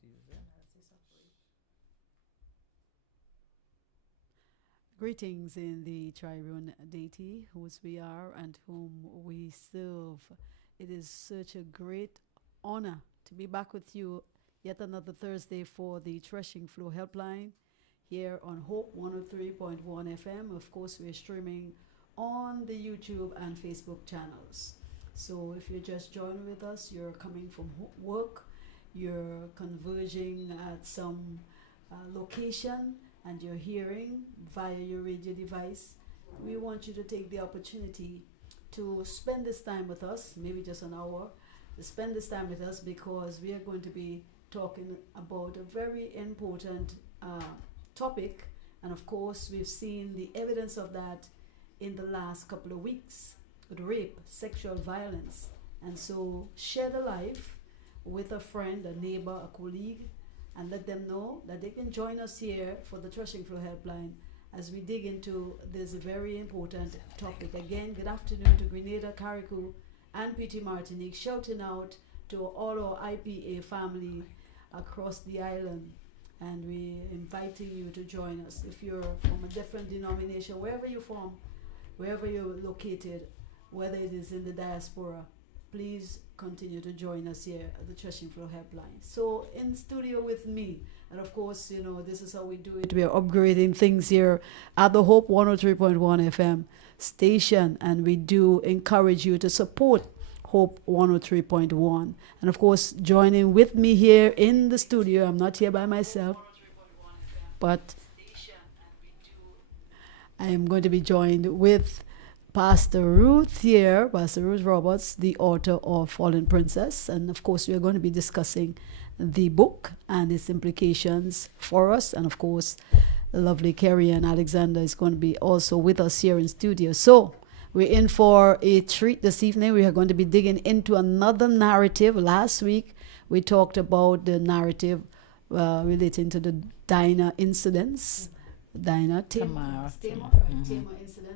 to use it. Greetings in the Tribune deity, whose we are and whom we serve. It is such a great honor to be back with you yet another Thursday for the Threshing Floor Helpline here on Hope 103.1 FM. Of course, we're streaming on the YouTube and Facebook channels. So if you're just joining with us, you're coming from work, you're converging at some location, and you're hearing via your radio device, we want you to take the opportunity to spend this time with us, maybe just an hour, to spend this time with us because we are going to be talking about a very important topic. And of course, we've seen the evidence of that in the last couple of weeks with rape, sexual violence. And so share the life with a friend, a neighbor, a colleague, and let them know that they can join us here for the Threshing Floor Helpline as we dig into this very important topic. Again, good afternoon to Grenada, Carriacou, and PT Martinique, shouting out to all our IPA family across the island. And we're inviting you to join us. If you're from a different denomination, wherever you're from, wherever you're located, whether it is in the diaspora, please continue to join us here at the Threshing Floor Helpline. So in studio with me, and of course, you know, this is how we do it. We're upgrading things here at the Hope 103.1 FM station, and we do encourage you to support Hope 103.1. And of course, joining with me here in the studio, I'm not here by myself, but I am going to be joined with Pastor Ruth here, Pastor Ruth Roberts, the author of Fallen Princess. And of course, we are going to be discussing the book and its implications for us. And of course, the lovely Keri-Ann Alexander is going to be also with us here in studio. So we're in for a treat this evening. We are going to be digging into another narrative. Last week, we talked about the narrative relating to the Dinah incidents. Dinah, Tamar incident,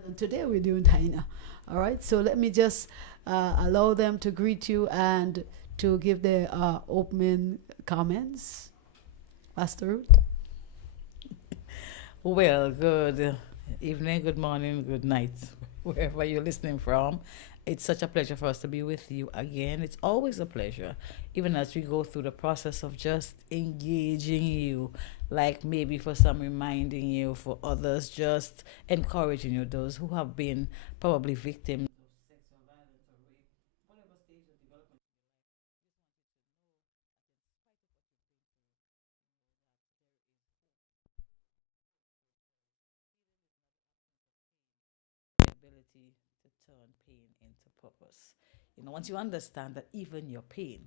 and today we're doing Dinah. All right, so let me just allow them to greet you and to give their opening comments. Pastor Ruth. Well, good evening, good morning, good night, wherever you're listening from. It's such a pleasure for us to be with you again. It's always a pleasure, even as we go through the process of just engaging you, like maybe for some reminding you, for others just encouraging you, those who have been probably victims of sexual violence or rape, whatever stage of development the ability to turn pain into purpose. You know, once you understand that even your pain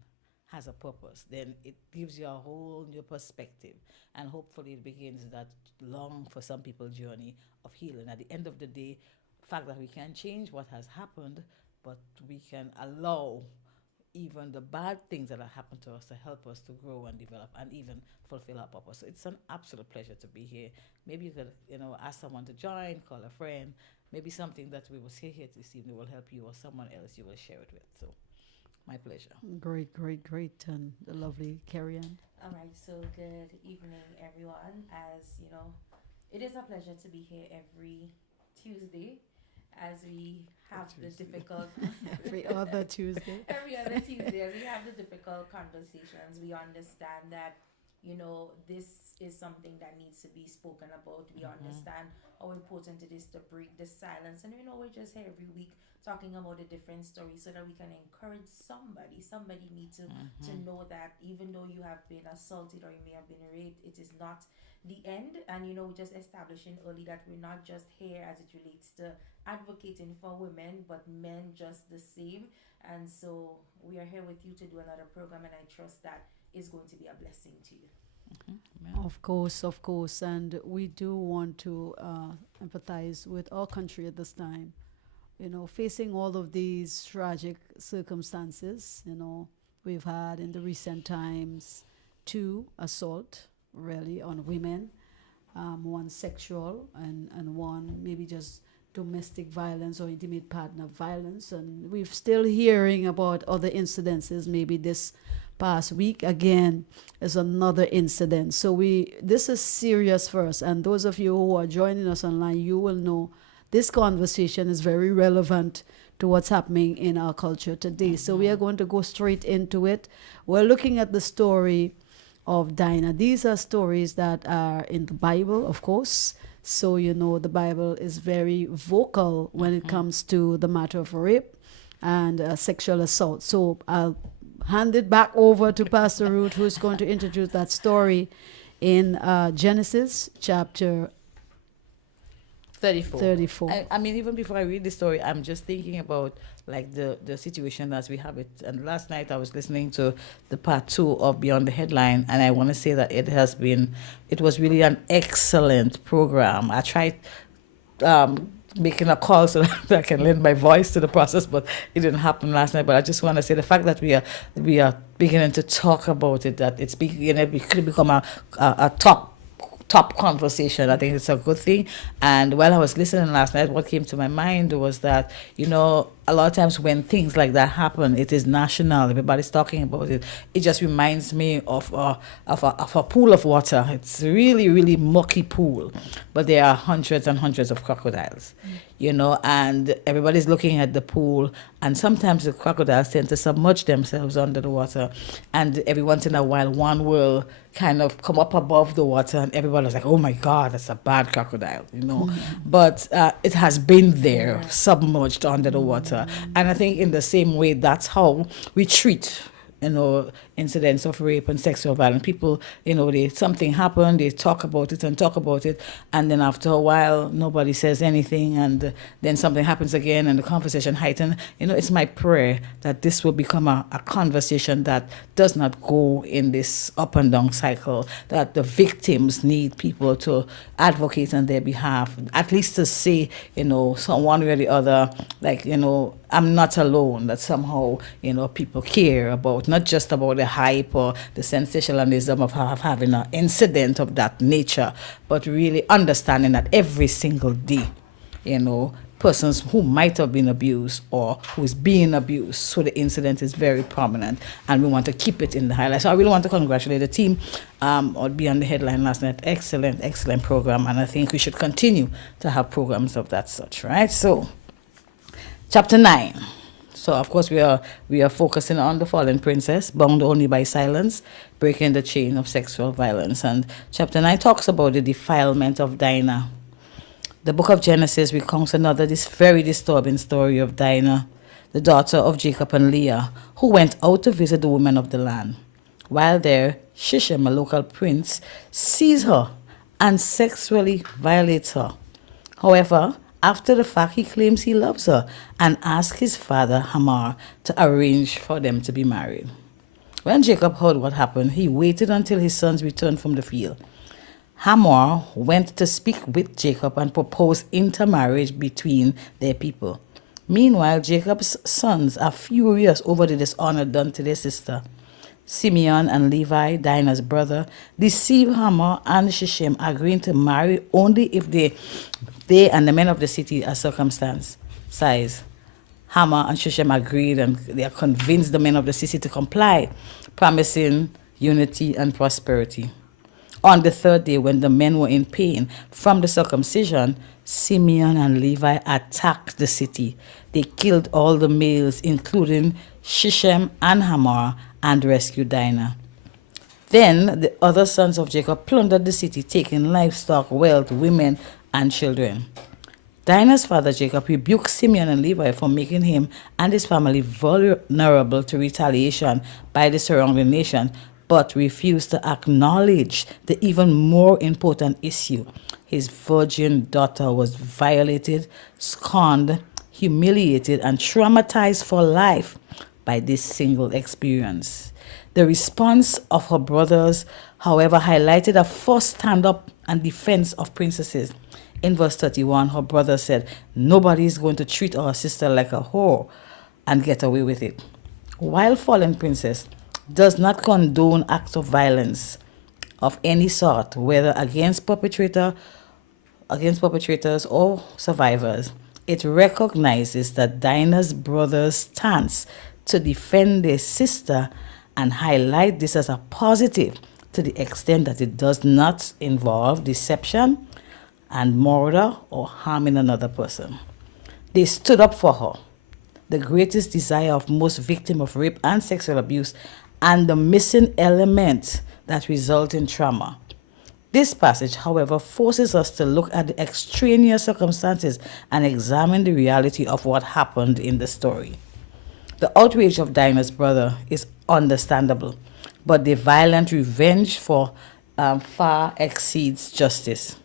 has a purpose, then it gives you a whole new perspective. And hopefully it begins that long for some people journey of healing. At the end of the day, the fact that we can change what has happened, but we can allow even the bad things that have happened to us to help us to grow and develop and even fulfill our purpose. So it's an absolute pleasure to be here. Maybe you could, ask someone to join, call a friend. Maybe something that we will say here this evening will help you or someone else you will share it with. So my pleasure. Great, great, great. And the lovely Keri-Ann. All right, so good evening, everyone. As you know, it is a pleasure to be here every Tuesday as we have the difficult Every other Tuesday. every other Tuesday as we have the difficult conversations. We understand that this is something that needs to be spoken about. We understand how important it is to break the silence, and we're just here every week talking about a different story so that we can encourage somebody. Somebody needs to know that even though you have been assaulted or you may have been raped, it is not the end. And just establishing early that we're not just here as it relates to advocating for women, but men just the same. And so we are here with you to do another program, and I trust that is going to be a blessing to you. Of course. And we do want to empathize with our country at this time. Facing all of these tragic circumstances, we've had in the recent times 2 assault really on women, one sexual and one maybe just domestic violence or intimate partner violence. And we're still hearing about other incidences maybe this past week. Again, is another incident. So this is serious for us. And those of you who are joining us online, you will know this conversation is very relevant to what's happening in our culture today. So we are going to go straight into it. We're looking at the story of Dinah. These are stories that are in the Bible, of course. So, the Bible is very vocal when it comes to the matter of rape and sexual assault. So I'll hand it back over to Pastor Ruth, who's going to introduce that story in Genesis chapter 34. I mean, even before I read the story, I'm just thinking about like the situation as we have it. And last night I was listening to the part 2 of Beyond the Headline, and I want to say that it was really an excellent program. I tried making a call so that I can lend my voice to the process, but it didn't happen last night. But I just want to say the fact that we are beginning to talk about it, that it could become a top conversation. I think it's a good thing. And while I was listening last night, what came to my mind was that, a lot of times when things like that happen, it is national. Everybody's talking about it. It just reminds me of a pool of water. It's a really, really mucky pool, but there are hundreds and hundreds of crocodiles, and everybody's looking at the pool. And sometimes the crocodiles tend to submerge themselves under the water. And every once in a while, one will kind of come up above the water, and everybody's like, oh my God, that's a bad crocodile, But it has been there, submerged under the water. And I think in the same way, that's how we treat, incidents of rape and sexual violence. People, something happened, they talk about it, and then after a while, nobody says anything, and then something happens again, and the conversation heightens. It's my prayer that this will become a conversation that does not go in this up and down cycle, that the victims need people to advocate on their behalf, at least to say, some one way or the other, like, I'm not alone, that somehow, people care about, not just about the hype or the sensationalism of having an incident of that nature, but really understanding that every single day, persons who might have been abused or who is being abused, so the incident is very prominent, and we want to keep it in the highlight. So I really want to congratulate the team or Beyond the Headline last night. Excellent program, and I think we should continue to have programs of that such, right? So chapter 9. So, of course, we are focusing on the fallen princess, bound only by silence, breaking the chain of sexual violence. And chapter 9 talks about the defilement of Dinah. The book of Genesis recounts this very disturbing story of Dinah, the daughter of Jacob and Leah, who went out to visit the women of the land. While there, Shechem, a local prince, sees her and sexually violates her. However, after the fact, he claims he loves her and asks his father, Hamor, to arrange for them to be married. When Jacob heard what happened, he waited until his sons returned from the field. Hamor went to speak with Jacob and propose intermarriage between their people. Meanwhile, Jacob's sons are furious over the dishonor done to their sister. Simeon and Levi, Dinah's brother, deceive Hamor and Shechem, agreeing to marry only if they and the men of the city are circumcised. Hamor and Shechem agreed, and they are convinced the men of the city to comply, promising unity and prosperity. On the third day, when the men were in pain from the circumcision, Simeon and Levi attacked the city. They killed all the males, including Shechem and Hamor, and rescued Dinah. Then the other sons of Jacob plundered the city, taking livestock, wealth, women, and children. Dinah's father Jacob rebuked Simeon and Levi for making him and his family vulnerable to retaliation by the surrounding nation, but refused to acknowledge the even more important issue. His virgin daughter was violated, scorned, humiliated, and traumatized for life by this single experience. The response of her brothers, however, highlighted a first stand-up and defense of princesses. In verse 31, her brother said, "Nobody is going to treat our sister like a whore and get away with it." While Fallen Princess does not condone acts of violence of any sort, whether against perpetrators or survivors, it recognizes that Dinah's brother's stance to defend their sister and highlight this as a positive to the extent that it does not involve deception and murder or harming another person. They stood up for her, the greatest desire of most victims of rape and sexual abuse, and the missing element that result in trauma. This passage, however, forces us to look at the extraneous circumstances and examine the reality of what happened in the story. The outrage of Dinah's brother is understandable, but the violent revenge far exceeds justice.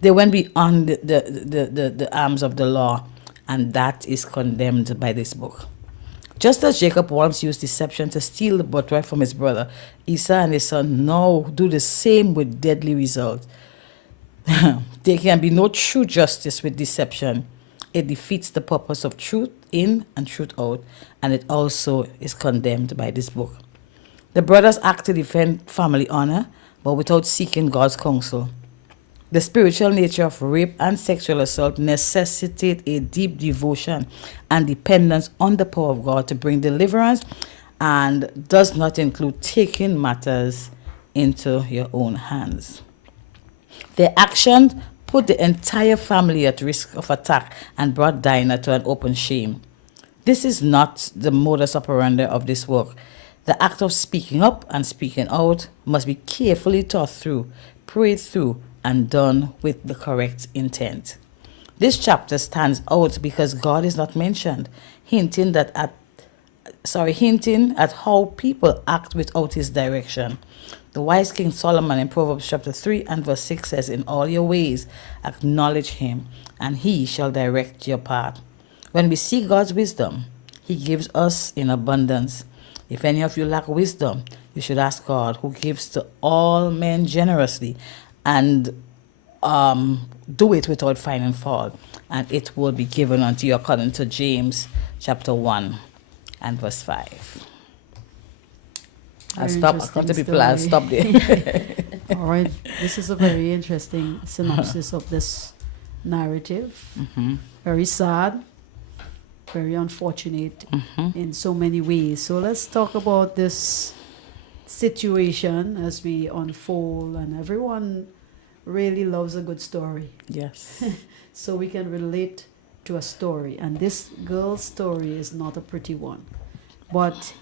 They went beyond the arms of the law, and that is condemned by this book. Just as Jacob once used deception to steal the birthright from his brother, Esau and his son now do the same with deadly results. There can be no true justice with deception. It defeats the purpose of truth in and truth out, and it also is condemned by this book. The brothers act to defend family honor, but without seeking God's counsel. The spiritual nature of rape and sexual assault necessitate a deep devotion and dependence on the power of God to bring deliverance, and does not include taking matters into your own hands. Their actions put the entire family at risk of attack and brought Dinah to an open shame. This is not the modus operandi of this work. The act of speaking up and speaking out must be carefully thought through, prayed through, and done with the correct intent. This chapter stands out because God is not mentioned, hinting at how people act without his direction. The wise King Solomon in Proverbs chapter 3 and verse 6 says, "In all your ways acknowledge him, and he shall direct your path." When we seek God's wisdom, he gives us in abundance. If any of you lack wisdom, you should ask God, who gives to all men generously, and do it without finding fault, and it will be given unto you, according to James chapter 1 and verse 5. I'll stop. I'll come to people. I'll stop there. All right. This is a very interesting synopsis of this narrative. Mm-hmm. Very sad, very unfortunate in so many ways. So let's talk about this situation as we unfold, and everyone really loves a good story. Yes. So we can relate to a story, and this girl's story is not a pretty one. But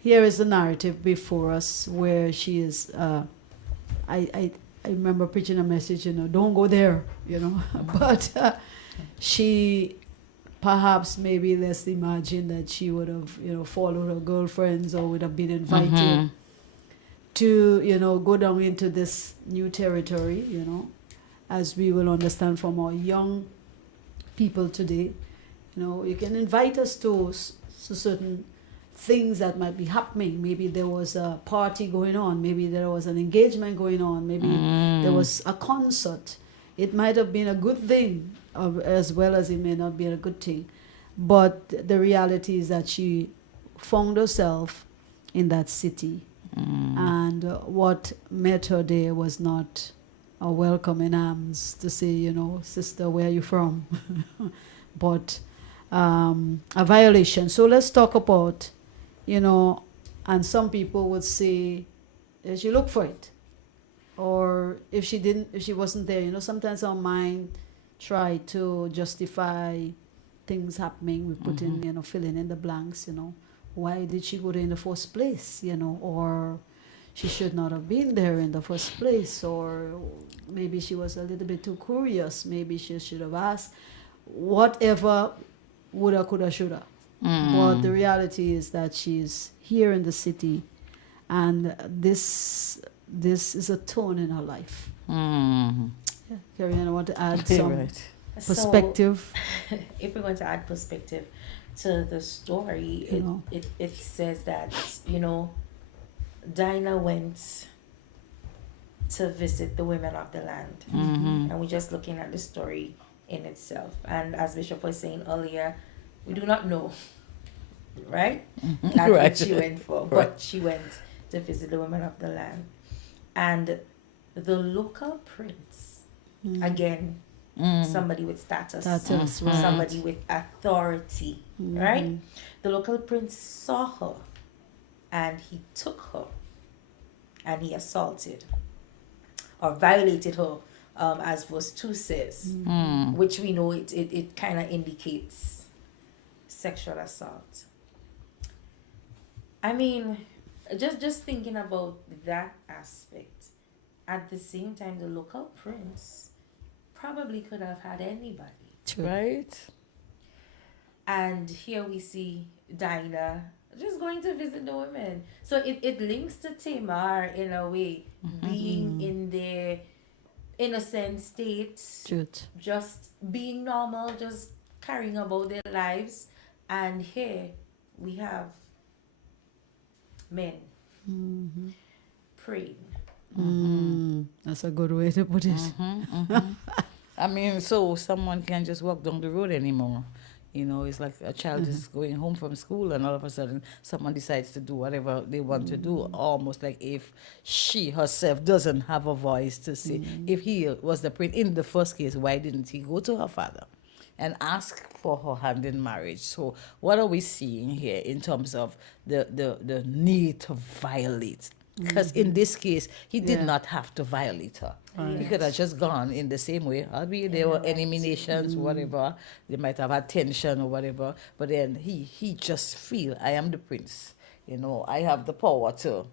here is the narrative before us where she is, I remember preaching a message, don't go there, but she perhaps maybe let's imagine that she would have, followed her girlfriends or would have been invited to, go down into this new territory, as we will understand from our young people today. You can invite us to certain things that might be happening. Maybe there was a party going on. Maybe there was an engagement going on. Maybe there was a concert. It might have been a good thing as well as it may not be a good thing. But the reality is that she found herself in that city. And what met her there was not a welcome in arms to say, sister, where are you from? But a violation. So let's talk about, and some people would say, she looked for it. Or if she wasn't there, sometimes our mind try to justify things happening. We put in, filling in the blanks, Why did she go there in the first place, or she should not have been there in the first place, or maybe she was a little bit too curious. Maybe she should have asked. Whatever, woulda, coulda, shoulda. But the reality is that she's here in the city, and this is a tone in her life. Yeah, Keri-Ann, I want to add some perspective. So, if we're going to add perspective to the story, it says that, Dinah went to visit the women of the land. And we're just looking at the story in itself. And as Bishop was saying earlier, we do not know, right? That's what she went for. But she went to visit the women of the land. And the local prince, again, somebody with status, somebody with authority, right? The local prince saw her and he took her and he assaulted or violated her, as verse 2 says, which we know it kind of indicates sexual assault. I mean, just thinking about that aspect, at the same time, the local prince probably could have had anybody. Right? And here we see Dinah just going to visit the women. So it links to Tamar in a way, being in their innocent state, Truth. just being normal, just carrying about their lives. And here we have men praying. That's a good way to put it. I mean, so someone can't just walk down the road anymore. You know, it's like a child is going home from school and all of a sudden someone decides to do whatever they want to do, almost like if she herself doesn't have a voice to say. If he was the prince in the first case, why didn't he go to her father and ask for her hand in marriage? So what are we seeing here in terms of the need to violate? Because in this case, he did not have to violate her. Right. He could have just gone in the same way. Albeit there were enemy nations, whatever. They might have had tension or whatever. But then he just feel, I am the prince. You know, I have the power to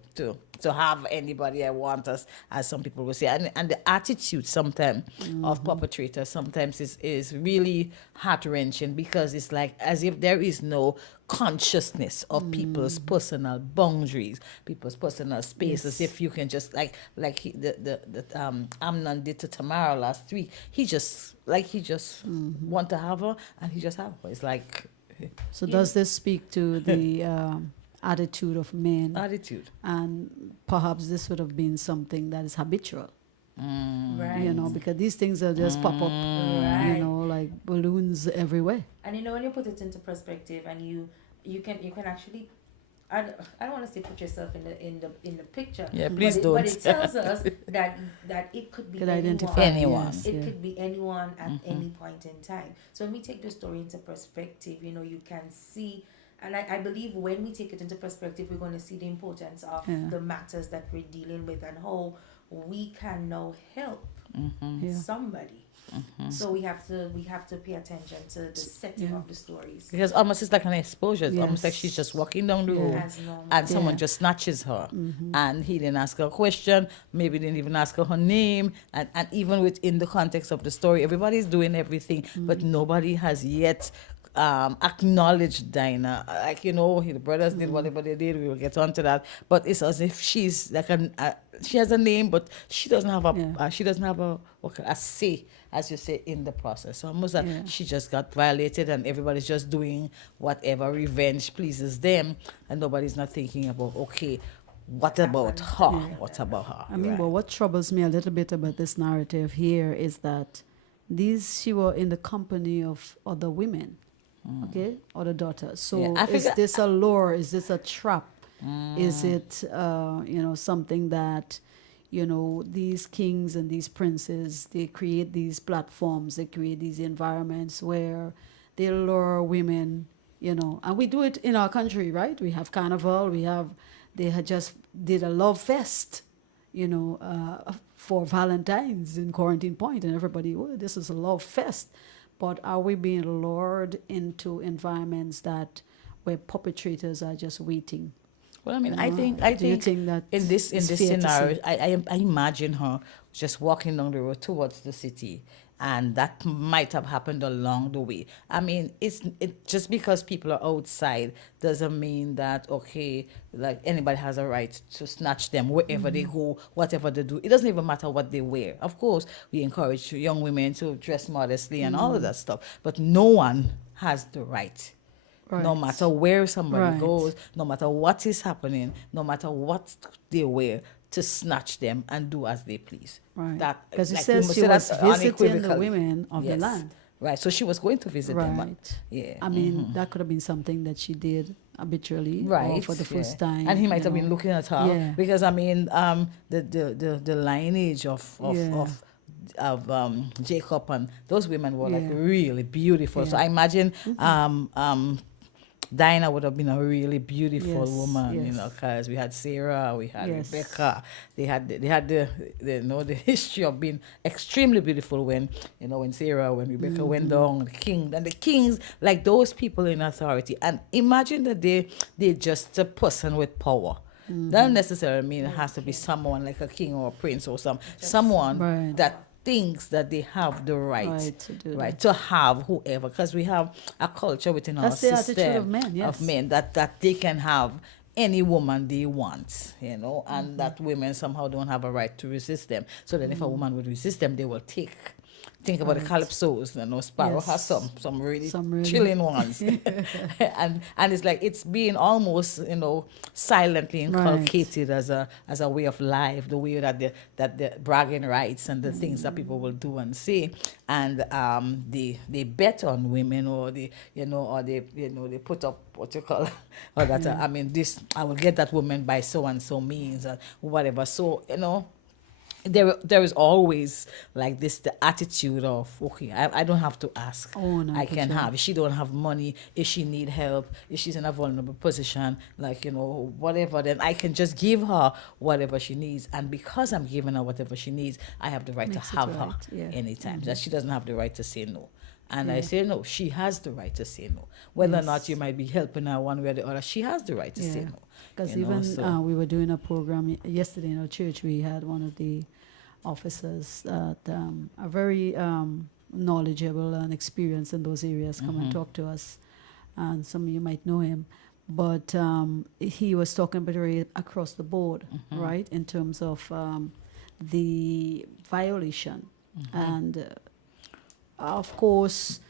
have anybody I want, as some people will say. And the attitude sometimes of perpetrators sometimes is really heart-wrenching, because it's like as if there is no consciousness of people's personal boundaries, people's personal spaces. If you can just like Amnon did to Tamara last week, he just want to have her and he just have her. It's like, So does this speak to the attitude of men? attitude. And perhaps this would have been something that is habitual, Right. you know, because these things are just pop up, Right. you know, like balloons everywhere. And you know, when you put it into perspective, and you can actually, I don't want to say put yourself in the picture. Yeah, please But don't. it tells us that it could be Could anyone. identify Anyone. yes, It yeah. could be anyone at any point in time. So when we take the story into perspective, you know, you can see, and I believe when we take it into perspective, we're going to see the importance of Yeah. the matters that we're dealing with and how we can now help Yeah. somebody. So we have to pay attention to the setting Yeah. of the stories. Because almost it's like an exposure. It's almost like Yes. she's just walking down the road As normal. and someone Yeah. just snatches her. And he didn't ask her a question, maybe didn't even ask her name. And even within the context of the story, everybody's doing everything, but nobody has yet acknowledged Dinah. Like, you know, the brothers did whatever they did. We will get on to that. But it's as if she's like she has a name, but she doesn't have a say, as you say, in the process. So almost like Yeah. she just got violated and everybody's just doing whatever revenge pleases them, and nobody's not thinking about, okay, what about her? Yeah. What about her? I mean, Right. but what troubles me a little bit about this narrative here is that she were in the company of other women, okay, other daughters. So Yeah, I is figure- this a lure? Is this a trap? Is it, something that, these kings and these princes, they create these platforms, they create these environments where they lure women, and we do it in our country, right? We have carnival, they had just did a love fest, for Valentine's in Quarantine Point, and everybody, oh, this is a love fest. But are we being lured into environments where perpetrators are just waiting? Well, I mean, Do you think that in this it's fair to scenario, say? I imagine her just walking down the road towards the city, and that might have happened along the way. I mean, it just because people are outside doesn't mean that, okay, like anybody has a right to snatch them wherever they go, whatever they do. It doesn't even matter what they wear. Of course, we encourage young women to dress modestly and all of that stuff, but no one has the right. No Right. matter where somebody Right. goes, no matter what is happening, no matter what they wear, to snatch them and do as they please. Right. That, Because it like, we says must she say was that visiting the unequivocally. women of the Yes. land. Right, so she was going to visit them. Right. Yeah. I mean, that could have been something that she did habitually or Right, for the yeah. first time. And he might have been looking at her Yeah. because I mean, the lineage of Jacob and those women were like Yeah. really beautiful. So Yeah. I imagine Dinah would have been a really beautiful Yes, woman, you yes. know, because we had Sarah, we had Yes. Rebecca. They had the you know the history of being extremely beautiful when when Sarah, when Rebecca went down, the kings, like those people in authority. And imagine that they just a person with power. That doesn't necessarily mean it has to be someone like a king or a prince or someone Right. that thinks that they have the Right, to do right that. to have whoever, because we have a culture within our That's the attitude system of men, yes. of men that they can have any woman they want, and that women somehow don't have a right to resist them. So then if a woman would resist them, they will think about the Right. calypsos. Sparrow has Yes. some really Some really- chilling ones. and it's like it's being almost silently Right. inculcated as a way of life, the way that the bragging rights and the things that people will do and say. And they bet on women, or they put up what you call or that I mean, this I will get that woman by so and so means, whatever. So there is always like this, the attitude of, okay, I don't have to ask. Oh, no, I can control. have. If she don't have money, if she need help, if she's in a vulnerable position, like whatever, then I can just give her whatever she needs. And because I'm giving her whatever she needs, I have the right Makes to it have right, her yeah. anytime. That she doesn't have the right to say no. And I Yeah. say no, she has the right to say no. Whether or not Yes. you might be helping her one way or the other, she has the right to say Yeah. no. Because You know, even so- we were doing a program yesterday in our church. We had one of the officers that are very knowledgeable and experienced in those areas come and talk to us. And some of you might know him. But he was talking about it across the board, right, in terms of the violation. And of course,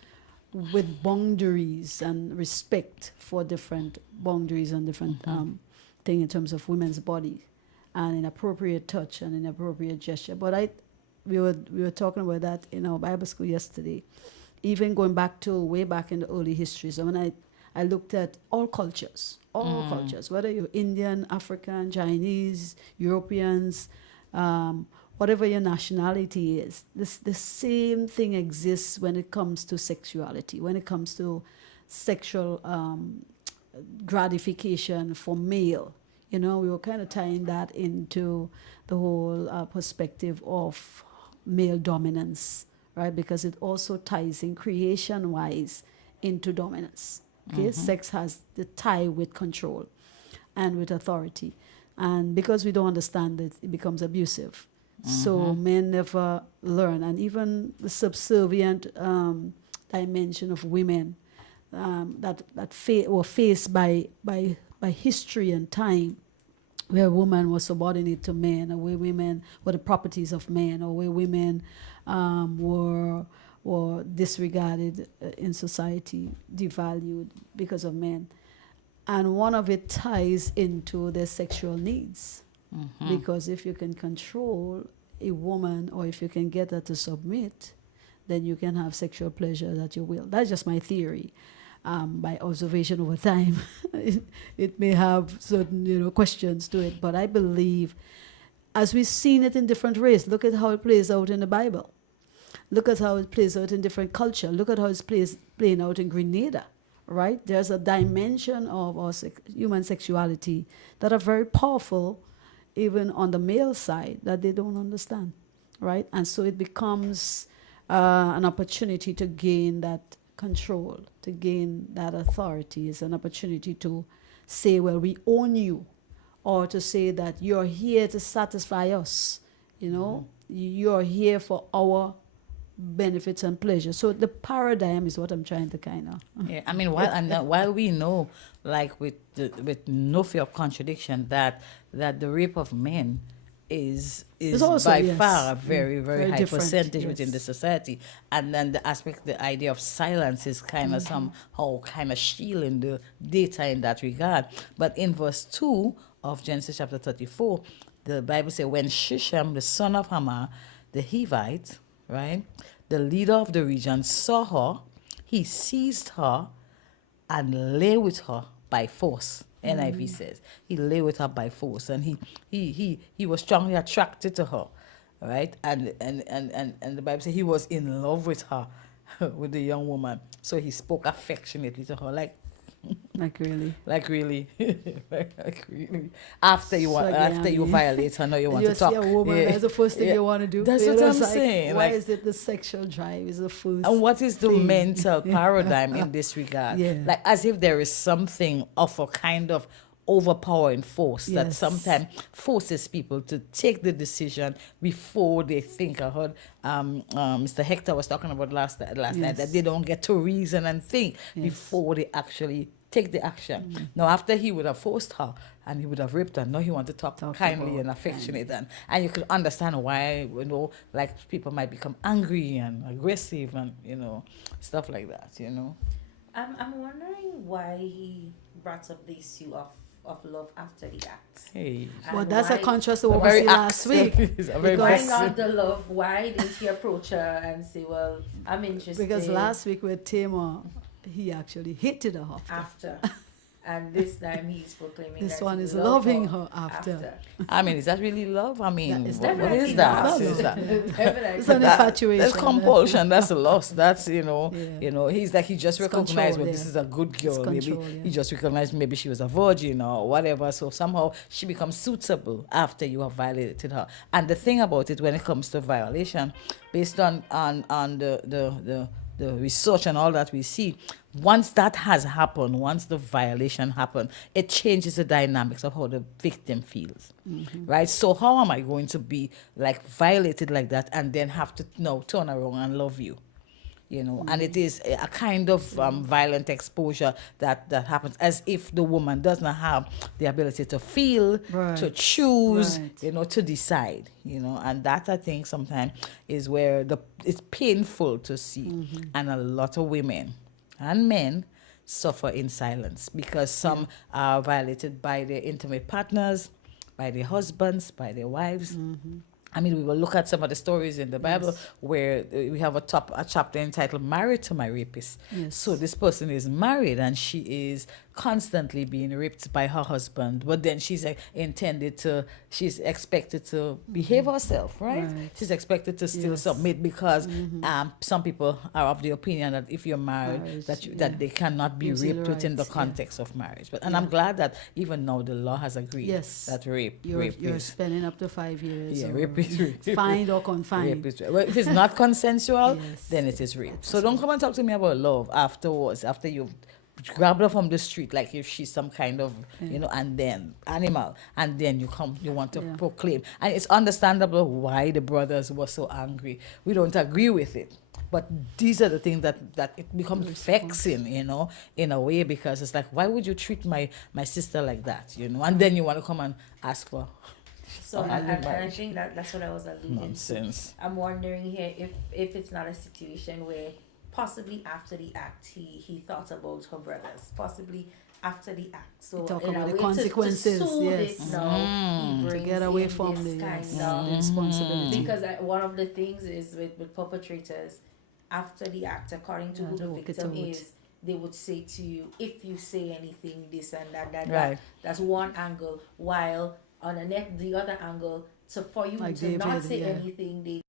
with boundaries and respect for different boundaries and different thing in terms of women's body and inappropriate touch and inappropriate gesture. But we were talking about that in our Bible school yesterday, even going back to way back in the early history. So when I looked at all cultures, whether you're Indian, African, Chinese, Europeans, whatever your nationality is, the same thing exists when it comes to sexuality, when it comes to sexual gratification for male. We were kind of tying that into the whole perspective of male dominance, right? Because it also ties in creation-wise into dominance. Okay, sex has the tie with control and with authority, and because we don't understand it, it becomes abusive. So men never learn, and even the subservient dimension of women that were faced by history and time, where women were subordinate to men, or where women were the properties of men, or where women were disregarded in society, devalued because of men. And one of it ties into their sexual needs. Because if you can control a woman, or if you can get her to submit, then you can have sexual pleasure that you will. That's just my theory. By observation over time, it may have certain questions to it, but I believe, as we've seen it in different ways, look at how it plays out in the Bible. Look at how it plays out in different culture. Look at how it's playing out in Grenada, right? There's a dimension of our human sexuality that are very powerful, even on the male side, that they don't understand, right? And so it becomes an opportunity to gain that control, to gain that authority. It's an opportunity to say, well, we own you, or to say that you're here to satisfy us, you're here for our benefits and pleasure. So the paradigm is what I'm trying to kind of. Yeah, I mean, while we know, like with no fear of contradiction, that the rape of men is also, by yes, far a very very high different, percentage within the yes. society, and then the idea of silence is kind of somehow kind of shielding the data in that regard. But in verse 2 of Genesis chapter 34, the Bible says, when Shushan, the son of Hamor, the Hivite, right, the leader of the region, saw her, he seized her and lay with her by force. NIV says he lay with her by force, and he was strongly attracted to her, right? And the Bible says he was in love with her, with the young woman. So he spoke affectionately to her, like Like really. Like really, like really. After you want, So again, after I you mean, violate her, now you want you to see talk. a woman, Yeah. that's the first thing Yeah. you want to do. That's You what know, I'm it's like, saying. why Like, is it the sexual drive is the first and what is the thing? mental paradigm in this regard? Yeah. Like as if there is something of a kind of overpowering force that Yes. sometimes forces people to take the decision before they think. I heard Mr. Hector was talking about last night Yes. that they don't get to reason and think Yes. before they actually take the action. Now, after he would have forced her and he would have raped her, now he want to talk kindly about and affectionate, and you could understand why, like people might become angry and aggressive and stuff like that. I'm wondering why he brought up the issue of love after the act. Hey, And Well, that's a why- contrast to a what we very see last week. It's a very Because- Why vexing- not the love? Why didn't he approach her and say, "Well, I'm interested"? Because last week with Tamar, he actually hated her after. after, and this time he's proclaiming This that one he is loved loving her after. I mean, is that really love? I mean, It's what Definitely is that? not. Is that? Definitely. It's an That- infatuation. That's compulsion. That's a loss. That's Yeah. He's like he just It's recognized, control, well, this yeah. is a good girl. It's Maybe control, yeah. he just recognized maybe she was a virgin or whatever. So somehow she becomes suitable after you have violated her. And the thing about it, when it comes to violation, based on the research and all that we see, once that has happened, once the violation happened, it changes the dynamics of how the victim feels. Right? So how am I going to be like violated like that and then have to turn around and love you? And it is a kind of violent exposure that happens, as if the woman does not have the ability to feel, Right. to choose, Right. to decide, and that I think sometimes is where it's painful to see, and a lot of women and men suffer in silence because some are violated by their intimate partners, by their husbands, by their wives. I mean, we will look at some of the stories in the Bible where we have a chapter entitled "Married to My Rapist." Yes. So this person is married and she is constantly being raped by her husband, but then she's expected to behave herself, right? Right. She's expected to still Yes. submit because some people are of the opinion that if you're married, Marriage, that they cannot be Gives you the raped within the rights, yeah. context of marriage. And I'm glad that even now the law has agreed Yes. that rape You're is spending up to 5 years. Yeah, or rape is rape. fined or confined. rape is well, if it's not consensual, Yes. then it is rape. So don't come and talk to me about love afterwards, after you've grabbed her from the street, like if she's some kind of, and then animal, and then you want to Yeah. proclaim. And it's understandable why the brothers were so angry. We don't agree with it. But these are the things that it becomes vexing, in a way, because it's like, why would you treat my sister like that, And then you want to come and ask for So Oh, and I marriage. think that's what I was alluding nonsense. to. I'm wondering here if it's not a situation where possibly after the act he thought about her brothers. Possibly after the act. So He talk in a about the way consequences, to soothe yes. it now, he To brings get away in from this the, kind yes, of the responsibility. because one of the things is with perpetrators after the act, according to Yeah, who they the walk it victim out. is, they would say to you, if you say anything, this and that. Right. That's one angle. While on the other angle, for you Like to not David, say yeah. anything, they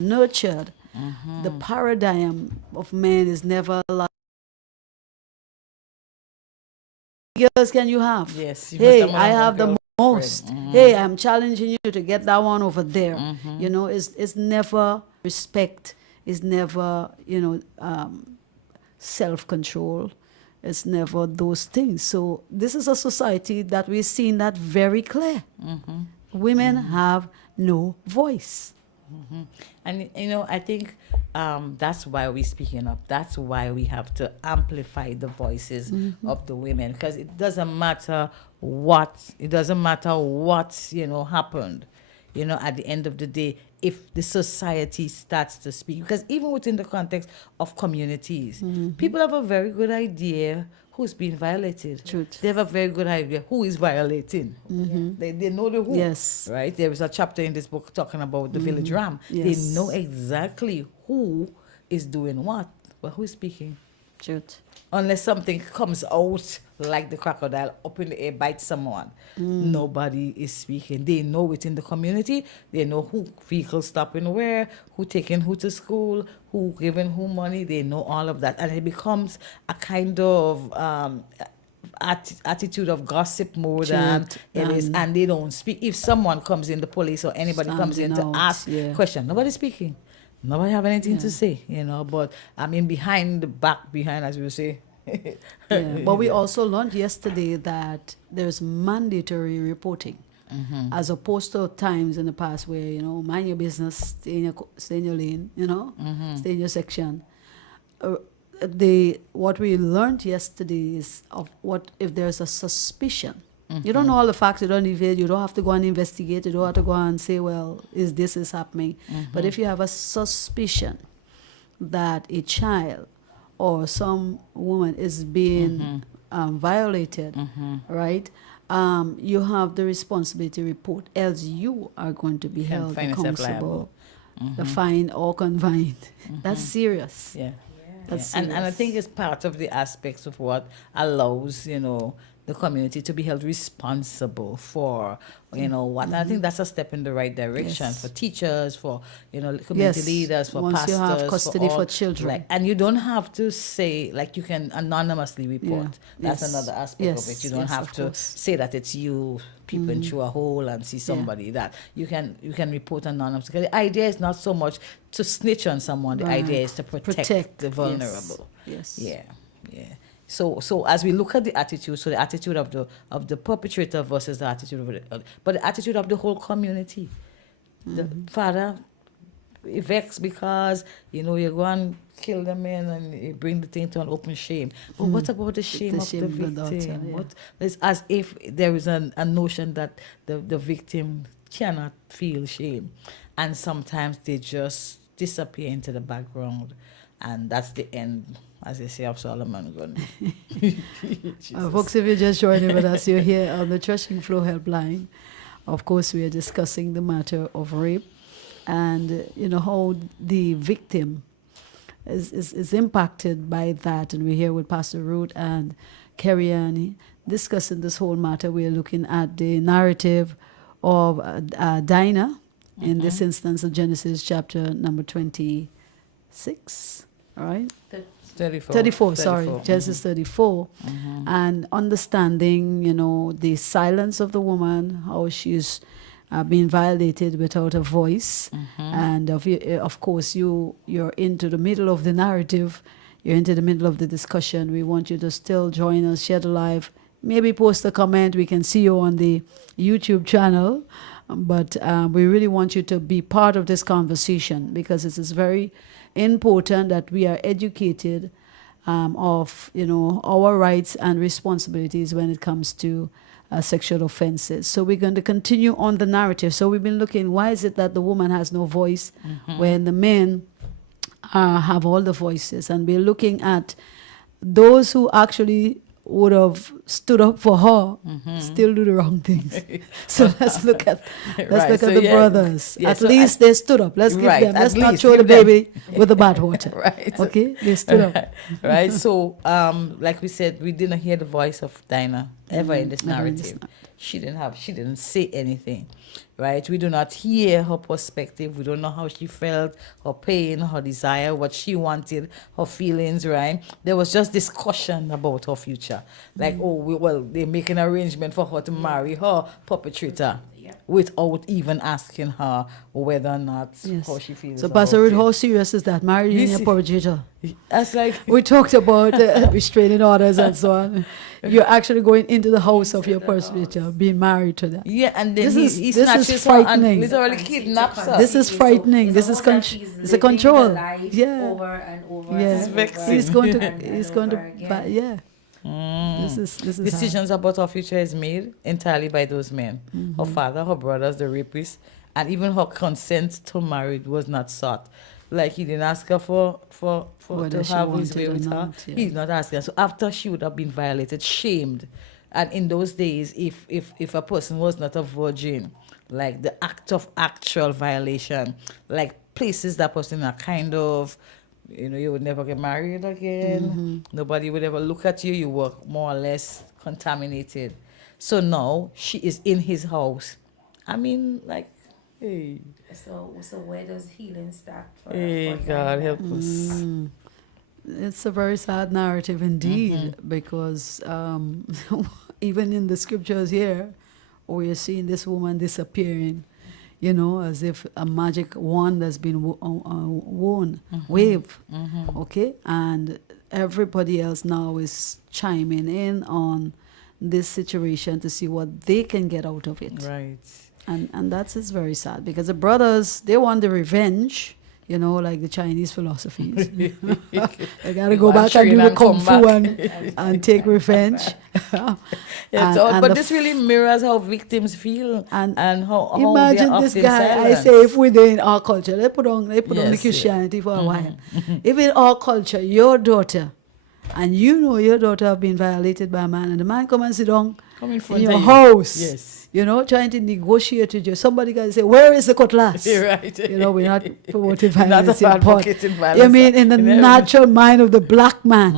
nurtured. The paradigm of men is never like, girls can you have? Yes. Hey, I have the most. Hey, I'm challenging you to get that one over there. It's never respect. It's never, self-control. It's never those things. So this is a society that we've seen that very clear. Women have no voice. And I think that's why we're speaking up. That's why we have to amplify the voices of the women, because it doesn't matter what happened. At the end of the day, if the society starts to speak, because even within the context of communities, people have a very good idea who's being violated. Truth. They have a very good idea who is violating. They know the who. Yes. Right? There is a chapter in this book talking about the village ram. Yes. They know exactly who is doing what, but who is speaking. Truth. Unless something comes out like the crocodile up in the air, bites someone, nobody is speaking. They know within the community, they know who vehicles stopping where, who taking who to school, who giving who money. They know all of that. And it becomes a kind of attitude of gossip more than it is. And they don't speak. If someone comes in, the police or anybody comes in to ask question, nobody's speaking. Nobody have anything to say, but I mean, behind, as we say. But we also learned yesterday that there's mandatory reporting, as opposed to times in the past where, mind your business, stay in your lane, stay in your section. What we learned yesterday is of what if there's a suspicion. You don't know all the facts, you don't have to go and investigate, you don't have to go and say, well, this is happening. But if you have a suspicion that a child or some woman is being violated, right, you have the responsibility to report, else you are going to be held accountable, fined or confined. That's serious. Yeah. That's And I think it's part of the aspects of what allows, the community to be held responsible for, what. And I think that's a step in the right direction for teachers, for, community leaders, for once pastors. You have custody for for children. And you don't have to say, you can anonymously report. That's another aspect of it. You don't have to say that it's you peeping through a hole and see somebody. That you can report anonymously. The idea is not so much to snitch on someone. The idea is to protect the vulnerable. Yes. Yeah. So as we look at the attitude, so the attitude of the perpetrator versus the attitude but the attitude of the whole community. The father vexed because you go and kill the man and you bring the thing to an open shame. But what about the shame of the victim? It's as if there is a notion that the victim cannot feel shame, and sometimes they just disappear into the background, and that's the end, as they say, of Solomon Gun. Folks, if you're just joining with us, you're here on the Threshing Floor Helpline. Of course, we are discussing the matter of rape and, how the victim is impacted by that. And we're here with Pastor Ruth and Keri-Ann discussing this whole matter. We're looking at the narrative of Dinah, in this instance of Genesis chapter number 26, all right? 34, sorry, Genesis 34, and understanding, the silence of the woman, how she's being violated without a voice, and of course you're into the middle of the narrative, you're into the middle of the discussion. We want you to still join us, share the live, maybe post a comment. We can see you on the YouTube channel, but we really want you to be part of this conversation, because it is very important that we are educated of our rights and responsibilities when it comes to sexual offenses. So we're going to continue on the narrative. So we've been looking, why is it that the woman has no voice when the men have all the voices? And we're looking at those who actually would have stood up for her, still do the wrong things. So let's look at the brothers. At least they stood up. Let's give them. Let's not throw the baby with the bathwater. Okay, they stood up. Right. So, like we said, we didn't hear the voice of Dinah ever in this narrative. she didn't say anything, right? We do not hear her perspective. We don't know how she felt, her pain, her desire, what she wanted, her feelings, right? There was just discussion about her future. Like, they're making arrangement for her to marry her perpetrator Yeah. without even asking her whether or not Yes. how she feels. So, Pastor about Ruth, it. how serious is that? Marrying This your is- perpetrator? That's like, We talked about restraining orders and so on. You're actually going into the house of Into your the perpetrator, house. being married to them. yeah, and then This he, is- he this is snatches her and frightening. literally kidnaps her. This is frightening. This is It's almost it's a control. Yeah. Over and over. Yeah. and It's over vexing. He's going to. and He's over going to. again. Yeah. Mm. This is hard. Decisions about her future is made entirely by those men. Mm-hmm. Her father, her brothers, the rapists, and even her consent to marry was not sought. Like he didn't ask her for Whether to she have his wanted way or with her. not, yeah. He's not asking. So after she would have been violated, shamed, and in those days, if a person was not a virgin, like the act of actual violation, like places that person in a kind of, you would never get married again. Mm-hmm. Nobody would ever look at you. You were more or less contaminated. So now she is in his house. I mean, like, hey, So where does healing start? hey, for God Dinah? help us. Mm. It's a very sad narrative indeed, Mm-hmm. because even in the scriptures here, we are seeing this woman disappearing, as if a magic wand has been waved. Mm-hmm. Okay, and everybody else now is chiming in on this situation to see what they can get out of it. Right. And that's is very sad, because the brothers, they want the revenge, like the Chinese philosophies. They gotta go back and do the kung fu and take revenge. Yeah, And but the this really mirrors how victims feel And and how imagine they're this often guy. I silenced. say, if we're in our culture, they put on the Yes, yeah. Christianity for a while. If in our culture, your daughter, and your daughter have been violated by a man, and the man come and sit down Come in in front your of you. house, Yes. trying to negotiate with you. Somebody can say, where is the cutlass? You're right. We're not promoting Not violence here, but advocating violence. I mean, in the every- natural mind of the black man,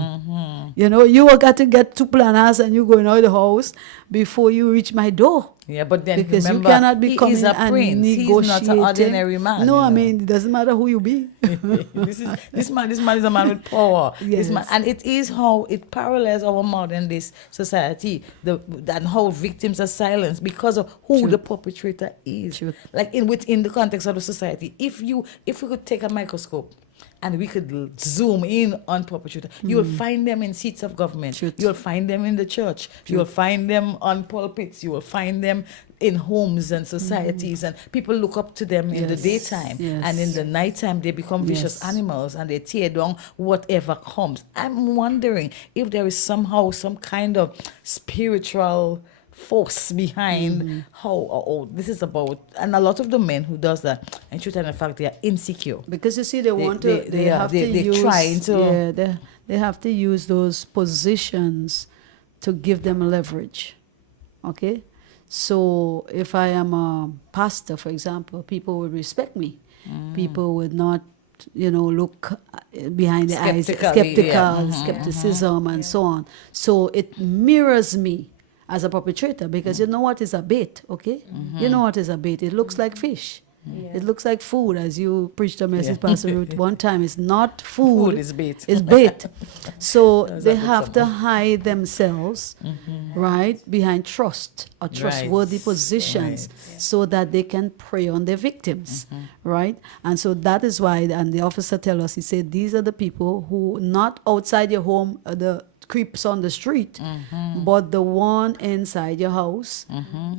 Mm-hmm. you have got to get to planners and you going out of the house before you reach my door. Yeah, but then Because remember, you cannot be he coming is a and prince. He's not an negotiating. ordinary man. No, you I know. mean, it doesn't matter who you be. this man is a man with power. This man, Yes. and it is how it parallels our modern day society. And how victims are silenced because of who True. the perpetrator is. True. Like within the context of the society, if we could take a microscope and we could zoom in on perpetrator, you will find them in seats of government. Truth. You will find them in the church. You will find them on pulpits. You will find them in homes and societies, and people look up to them in the Yes. daytime, Yes. and in the nighttime they become vicious Yes. animals and they tear down whatever comes. I'm wondering if there is somehow some kind of spiritual force behind how this is about. And a lot of the men who does that, in truth and in fact, they are insecure. Because you see, they have to use, trying to they have to use those positions to give them leverage. Okay? So if I am a pastor, for example, people would respect me. People would not, look behind the eyes, Skeptically, yeah. skepticism and so on. So it mirrors me as a perpetrator, because you know what is a bait, okay? You know what is a bait. It looks like fish. Yeah. It looks like food, as you preached a message, Yeah. Pastor Ruth, one time. It's not Food food, is bait. it's bait. So That's they a good have to hide themselves, right, behind trust or trustworthy Right. positions, Right. so that they can prey on their victims, right? And so that is why, and the officer tell us, he said, these are the people who not outside your home, the creeps on the street, but the one inside your house,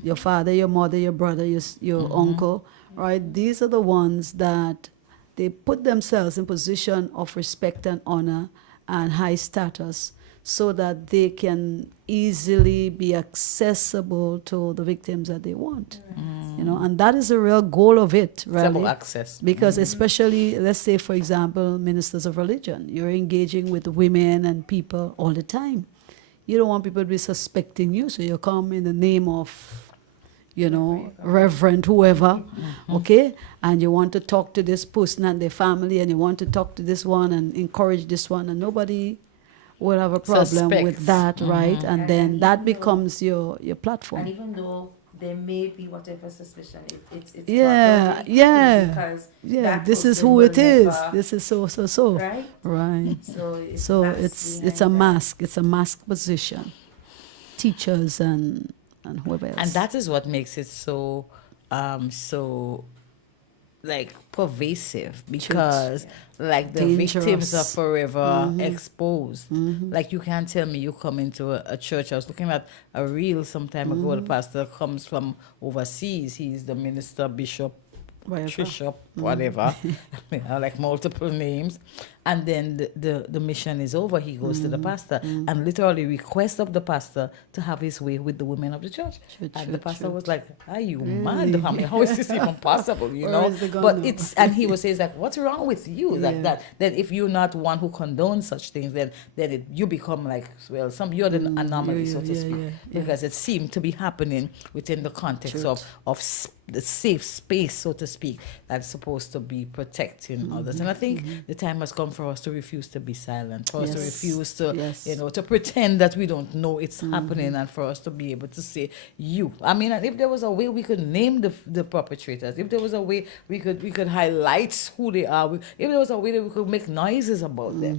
your father, your mother, your brother, your uncle, right? These are the ones that they put themselves in position of respect and honor and high status, so that they can easily be accessible to the victims that they want. And that is the real goal of it, It's really. about access. Because especially, let's say, for example, ministers of religion, you're engaging with women and people all the time. You don't want people to be suspecting you, so you come in the name of, Reverend whoever, okay? And you want to talk to this person and their family, and you want to talk to this one and encourage this one, and nobody will have a problem with Suspects. that, right? And And then even that though- becomes your platform. And even though there may be whatever suspicion, it's Yeah, not really yeah. true because Yeah, that this is person who will it is. never- This is so. right? Right. So it's So masks it's a behind that. mask. It's a mask position. Teachers and whoever else. And that is what makes it so so like pervasive, because like the victims are Dangerous. forever exposed. Like you can't tell me you come into a church. I was looking at a reel some time ago. The pastor comes from overseas. He's the minister, bishop, Whatever. bishop, whatever, like multiple names. And then the mission is over. He goes to the pastor and literally requests of the pastor to have his way with the women of the church. And the pastor was like, "Are you mad? I mean, how is this even possible? You Where know?" is the gun But now? it's, and he was saying like, "What's wrong with you?" Like Yeah. that. Then if you're not one who condones such things, then you become like, well, you're the anomaly, so to speak, yeah. because it seemed to be happening within the context of the safe space, so to speak, that's supposed to be protecting others. And I think the time has come for us to refuse to be silent, for us to Yes. refuse to, Yes. to pretend that we don't know it's happening, and for us to be able to say, I mean, and if there was a way we could name the perpetrators, if there was a way we could highlight who they are, if there was a way that we could make noises about them,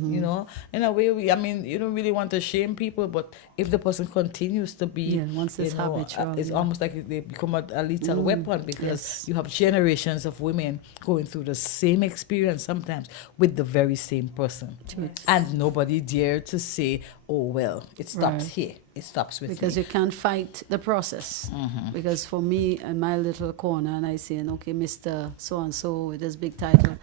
in a way you don't really want to shame people, but if the person continues to be, once it's habitual, it's almost like they become a lethal weapon, because Yes. you have generations of women going through the same experience sometimes with the very same person. And nobody dared to say, "Oh, well, it stops Right. here. It stops with Because me." you can't fight the process. Because for me, in my little corner, and I say, okay, Mr. So-and-so with this big title,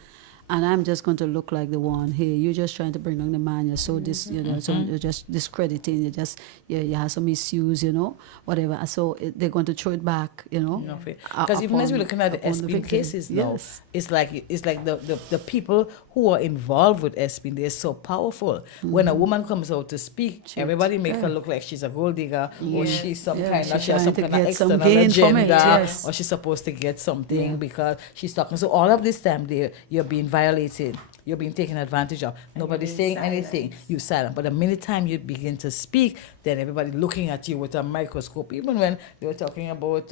and I'm just going to look like the one, hey, you're just trying to bring down the man, you're so so you're just discrediting, you have some issues, whatever. So they're going to throw it back, Because even as we're looking at the upon SB victim. cases now, Yes. it's like the people who are involved with SB, they're so powerful. When a woman comes out to speak, everybody make her look like she's a gold digger, or she's some kind she's of, she has some trying to kind of get some external gain from it, agenda, yes. or she's supposed to get something because she's talking. So all of this time, you're being violated. You're being taken advantage of. Nobody's being saying silent. anything. You're silent. But the minute time you begin to speak, then everybody looking at you with a microscope. Even when they were talking about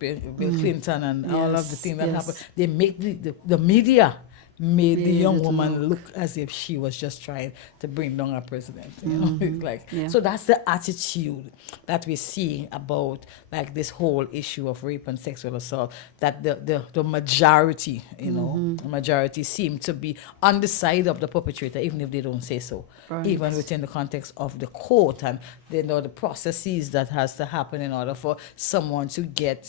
Bill Clinton and all of the Yes, things that yes. happened, they make the media made the Made young it woman look. look as if she was just trying to bring down a president. It's like, Yeah. so that's the attitude that we see about like this whole issue of rape and sexual assault, that the majority, the majority seem to be on the side of the perpetrator, even if they don't say so. Right. Even within the context of the court and the processes that has to happen in order for someone to get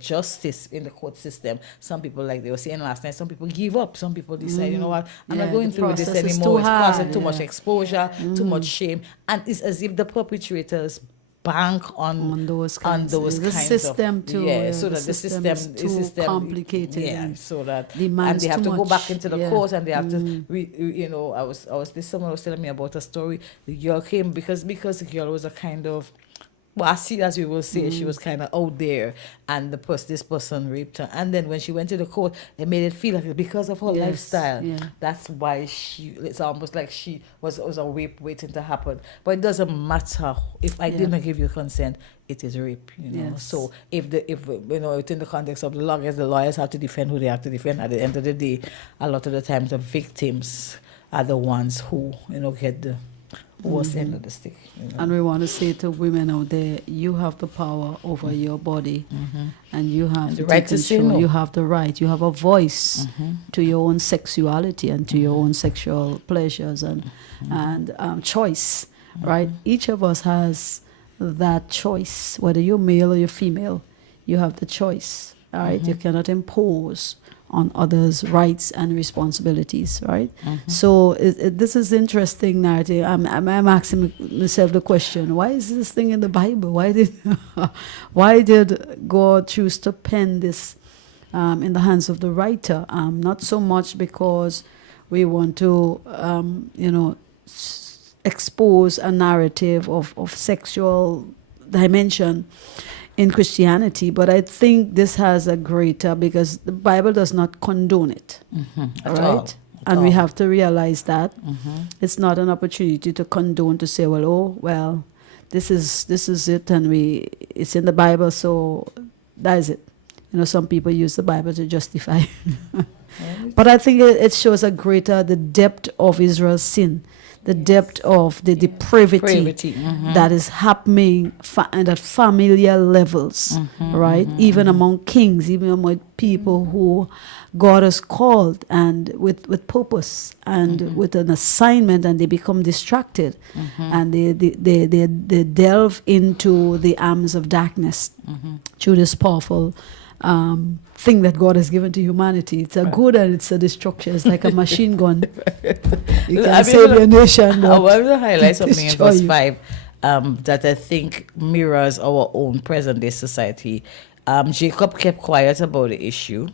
justice in the court system. Some people, like they were saying last night, some people give up. Some people decide, you know what, I'm Yeah, not going the through with this process is anymore. too It's causing hard, too much yeah. exposure, too much shame, and it's as if the perpetrators bank on those on kinds. those The kinds system of, too. yeah, so that the system system is too complicated. yeah, and so that and demands they have too to go back much. into the Yeah. court, and they have to someone was telling me about a story. The girl came because the girl was a kind of, well, as we will say, she was kind of out there, and this person raped her. And then when she went to the court, they made it feel like because of her Yes, lifestyle, yeah. that's why it's almost like she was a rape waiting to happen. But it doesn't matter if I did not give you consent, it is rape, Yes. So if within the context of the lawyers have to defend who they have to defend. At the end of the day, a lot of the times the victims are the ones who get the worst end of the stick. And we want to say to women out there, you have the power over your body, and you have the to right take to say control. no. You have the right. You have a voice to your own sexuality and to your own sexual pleasures and choice, right? Each of us has that choice, whether you're male or you're female. You have the choice, all right? You cannot impose on others' rights and responsibilities, right? So this is interesting narrative. I'm asking myself the question: why is this thing in the Bible? Why did God choose to pen this in the hands of the writer? Not so much because we want to, expose a narrative of sexual dimension in Christianity, but I think this has a greater, because the Bible does not condone it, At right? all. And we have to realize that it's not an opportunity to condone, to say, well, this is it, and it's in the Bible, so that is it. Some people use the Bible to justify. But I think it shows the depth of Israel's sin, the depth of the depravity that is happening at familiar levels, right? Even among kings, even among people who God has called and with purpose and with an assignment, and they become distracted and they delve into the arms of darkness through this powerful thing that God has given to humanity. It's a good and it's a destruction. It's like a machine gun. You can save your nation. I want to highlight something in verse 5 that I think mirrors our own present day society. Jacob kept quiet about the issue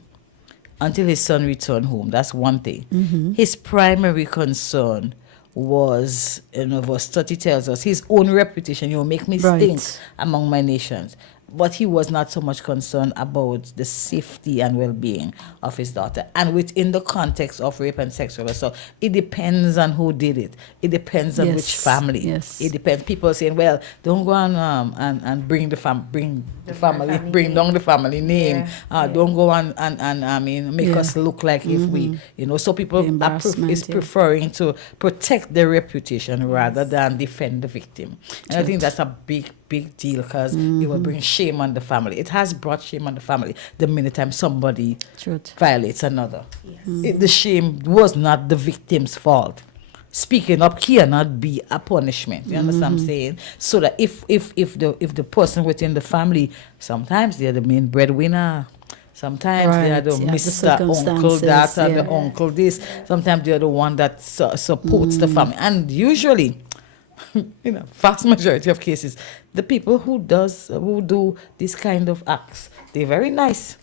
until his son returned home. That's one thing. His primary concern was, verse 30 tells us, his own reputation. Make me stink among my nations. But he was not so much concerned about the safety and well-being of his daughter. And within the context of rape and sexual assault, it depends on who did it. It depends on which family. Yes. It depends. People saying, well, don't go on and bring the family, bring down the family name. Don't go on and make us look like if we, so people is preferring to protect their reputation rather than defend the victim. And I think that's a big deal, because it will bring shame on the family. It has brought shame on the family the minute time somebody violates another. The shame was not the victim's fault. Speaking up cannot be a punishment. You understand what I'm saying? So that if the person within the family, sometimes they're the main breadwinner. Sometimes they are the Mr. Uncle that and the uncle this. Sometimes they're the one that supports the family. And usually, vast majority of cases, the people who do this kind of acts, they're very nice.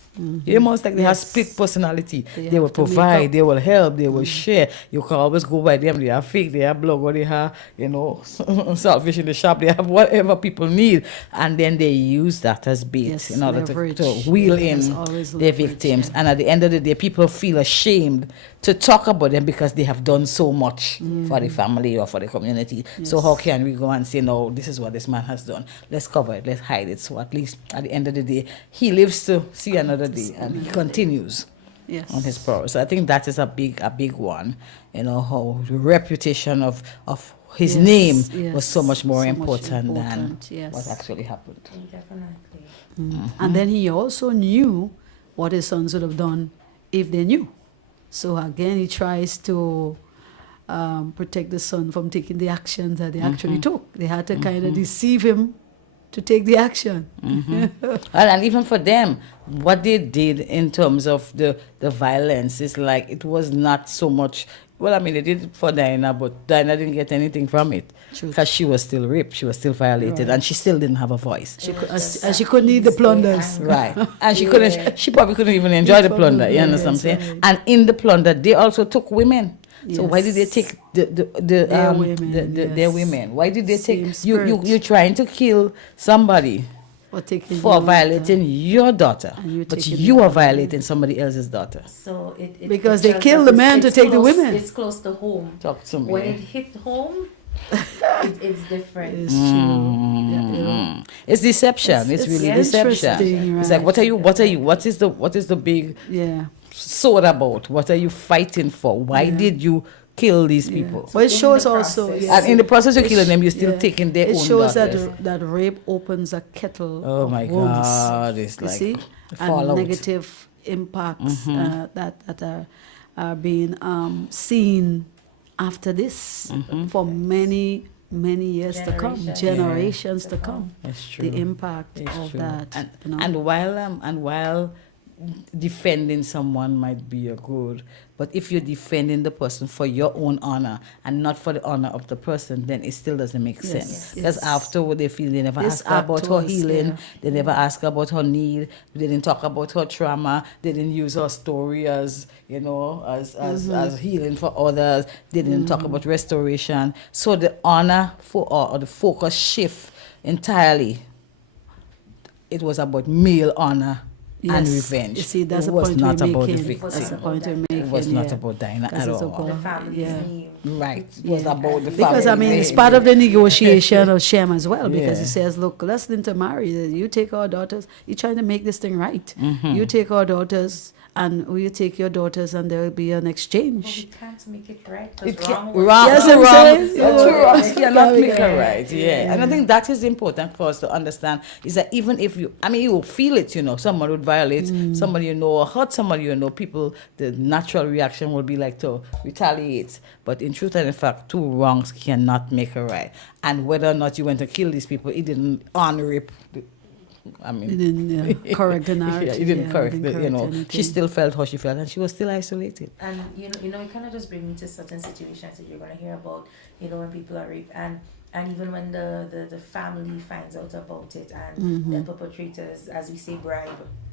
It's almost like they have split personality. They will provide, they will help, they will share. You can always go by them. They have fake, they have blog, or they have, saltfish in the shop. They have whatever people need. And then they use that as bait in order to wheel in their victims. And at the end of the day, people feel ashamed to talk about them because they have done so much for the family or for the community. So how can we go and say, no, this is what this man has done. Let's cover it, let's hide it. So at least at the end of the day, he lives to see another day, and he continues on his power. So I think that is a big one. How the reputation of his name was so much more important than what actually happened. Definitely. And then he also knew what his sons would have done if they knew. So again, he tries to protect the son from taking the actions that they actually took. They had to kind of deceive him to take the action. And even for them, what they did in terms of the violence is like, it was not so much. Well, I mean, they did it for Dinah, but Dinah didn't get anything from it because she was still raped, she was still violated, and she still didn't have a voice. She couldn't eat the plunders. Right. And she couldn't. She probably couldn't even enjoy the plunder. You understand what I'm saying? And in the plunder, they also took women. So why did they take their women? Why did they take you're trying to kill somebody for violating your daughter, but you are violating somebody else's daughter. So because they kill the man to take the women. It's close to home. Talk to me. When it hit home, it's different. It's true. It's deception. It's really deception. It's like, what is the big sword about? What are you fighting for? Why did you kill these people? But it shows also, and in the process of killing them, you're still taking their own daughters. It shows that rape opens a kettle of wounds. God, it's like see? And negative impacts that are being seen after this for many years to come, generations to come. That's true. The impact of that. And while defending someone might be a good, but if you're defending the person for your own honor and not for the honor of the person, then it still doesn't make sense. Because afterward they feel they never ask her about her healing, they never ask her about her need, they didn't talk about her trauma, they didn't use her story as as healing for others, they didn't talk about restoration. So the honor or the focus shift entirely. It was about male honor and Yes. revenge. You see, that's it the was point not we're about the making. victim. That's the It point we're making. It was not yeah. about Dinah Because at it's all. about The family's yeah. name. Right. It was Yeah. about the Because I family mean, it's name. part of the negotiation of Shem as well. Because Yeah. he says, "Look, let's intermarry. You take our daughters. You're trying to make this thing right. Mm-hmm. You take our daughters, and you take your daughters, and there will be an But exchange." we can't make it right. It Because can, wrong was wrong, Yes, two I'm wrongs, saying. two Yeah. wrongs cannot make Yeah. a right. Yeah. And I think that is important for us to understand is that even if you, I mean, you will feel it, someone would violate somebody or hurt somebody people, the natural reaction will be like to retaliate. But in truth and in fact, two wrongs cannot make a right. And whether or not you went to kill these people, it didn't honor it. I He mean, didn't correct the narrative. yeah, it didn't yeah, correct, didn't the, correct she anything. still felt how she felt and she was still isolated. And it kind of just brings me to certain situations that you're gonna hear about. When people are raped, and even when the family finds out about it, and the perpetrators, as we say, bribe.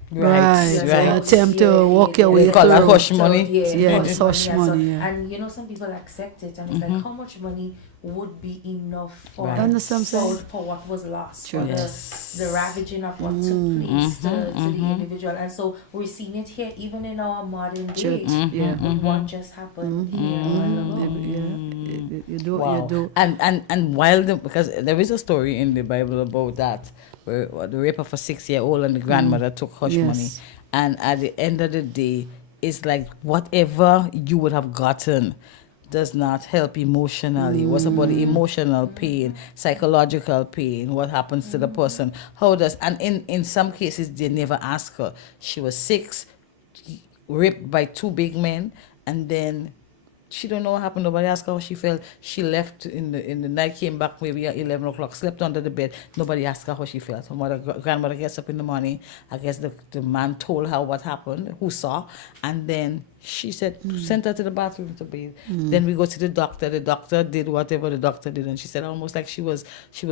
Right. Yeah, An right. attempt to walk your yeah, way They call that through. hush money. Yeah, hush hush money. money, yeah. And some people accept it, and it's like, how much money would be enough for Right. Understand, for, sir? for what was lost, True. for Yes. the ravaging of what took place to the individual. And so we're seeing it here, even in our modern day. Yeah. With what just happened here a while ago. You do. Wow. You do. And while because there is a story in the Bible about that, where the rape of a 6-year-old and the grandmother took hush money, Yes. and at the end of the day, it's like whatever you would have gotten does not help emotionally. What's about the emotional pain, psychological pain, what happens to the person? How does, and in some cases they never ask her. She was 6, raped by 2 big men, and then she don't know what happened. Nobody asked her how she felt. She left in the night, came back maybe at 11 o'clock, slept under the bed. Nobody asked her how she felt. Her grandmother gets up in the morning. I guess the man told her what happened, who saw, and then she said, sent her to the bathroom to bathe. Then we go to the doctor. The doctor did whatever the doctor did, and she said almost like she was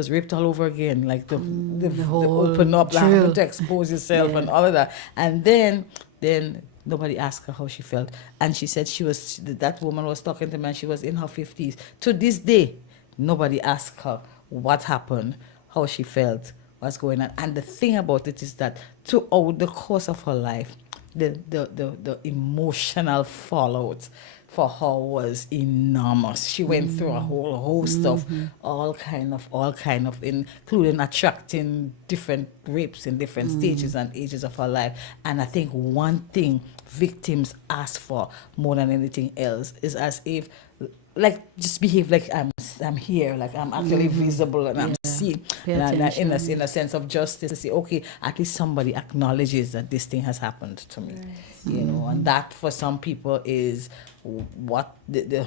raped all over again, like the whole open up, drill. having to expose yourself and all of that. And then nobody asked her how she felt. And she said that woman was talking to me and she was in her 50s. To this day, nobody asked her what happened, how she felt, what's going on. And the thing about it is that throughout the course of her life, the emotional fallout for her was enormous. She went through a whole host of all kind of, including attracting different rapes in different stages and ages of her life. And I think one thing victims ask for more than anything else is as if, like, just behave like I'm here, like I'm actually visible and I'm seen, Pay and in attention. a sense of justice, to say, okay, at least somebody acknowledges that this thing has happened to me, and that for some people is what the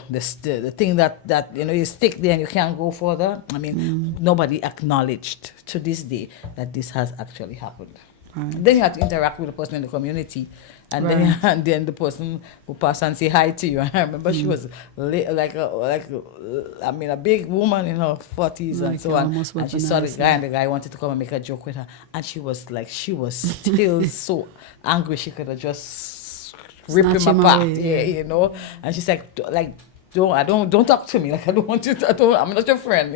thing that you stick there and you can't go further. I mean, nobody acknowledged to this day that this has actually happened. Then you have to interact with the person in the community, and then the person who pass and say hi to you. And I remember she was a big woman in her 40s and so on. And she saw the guy, and the guy wanted to come and make a joke with her, and she was still so angry she could have just ripped Snatch him him apart. away, Yeah. And she's like don't talk to me, like I don't want you to, I'm not your friend,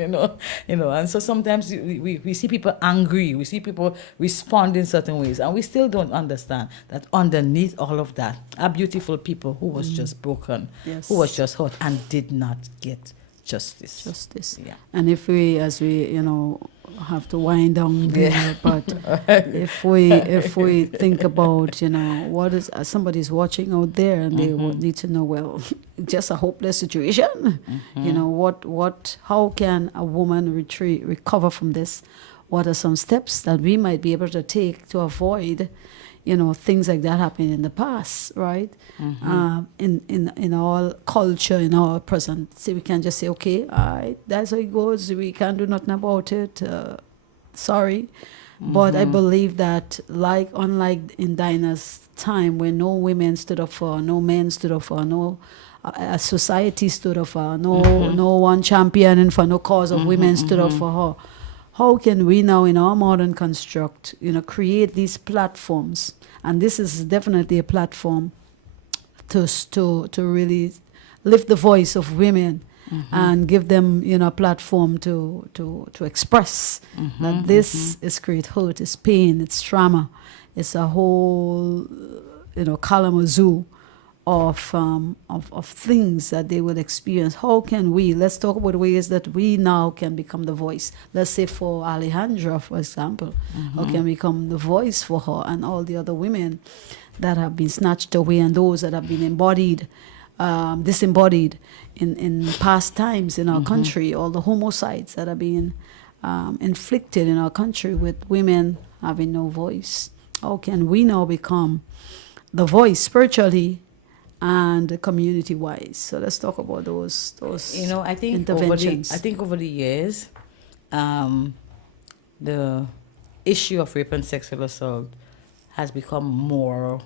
and so sometimes we see people angry, we see people respond in certain ways, and we still don't understand that underneath all of that are beautiful people who was just broken, Yes. who was just hurt and did not get justice. Yeah. And if we, as we, have to wind down there, but if we think about, what is somebody's watching out there and they would need to know, well, just a hopeless situation. How can a woman recover from this? What are some steps that we might be able to take to avoid, things like that happening in the past, right? In our culture, in our present, see, we can't just say, okay, all right, that's how it goes. We can't do nothing about it. Sorry. But I believe that, unlike in Dinah's time, where no women stood up for her, no men stood up for her, no society stood up for her, no one championing for no cause of women stood up for her. How can we now, in our modern construct, create these platforms? And this is definitely a platform to really lift the voice of women and give them, a platform to express that this is great hurt, it's pain, it's trauma, It's a whole, Kalamazoo of things that they would experience. How can we? Let's talk about ways that we now can become the voice. Let's say for Alejandra, for example, how can we become the voice for her and all the other women that have been snatched away and those that have been disembodied in past times in our country, all the homicides that are being inflicted in our country with women having no voice. How can we now become the voice spiritually and community-wise? So let's talk about those I think interventions. over the years, the issue of rape and sexual assault has become more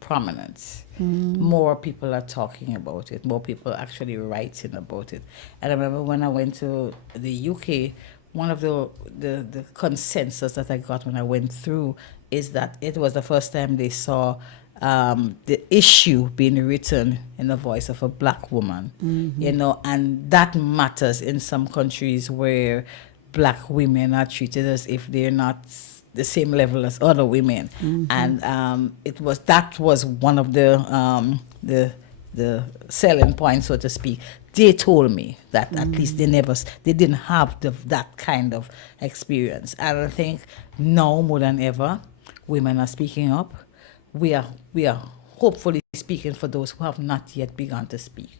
prominent. More people are talking about it. More people are actually writing about it. And I remember when I went to the UK, one of the consensus that I got when I went through is that it was the first time they saw the issue being written in the voice of a black woman, and that matters in some countries where black women are treated as if they're not the same level as other women, and that was one of the selling points, so to speak. They told me that at least they didn't have that kind of experience, and I think now more than ever, women are speaking up. We are hopefully speaking for those who have not yet begun to speak,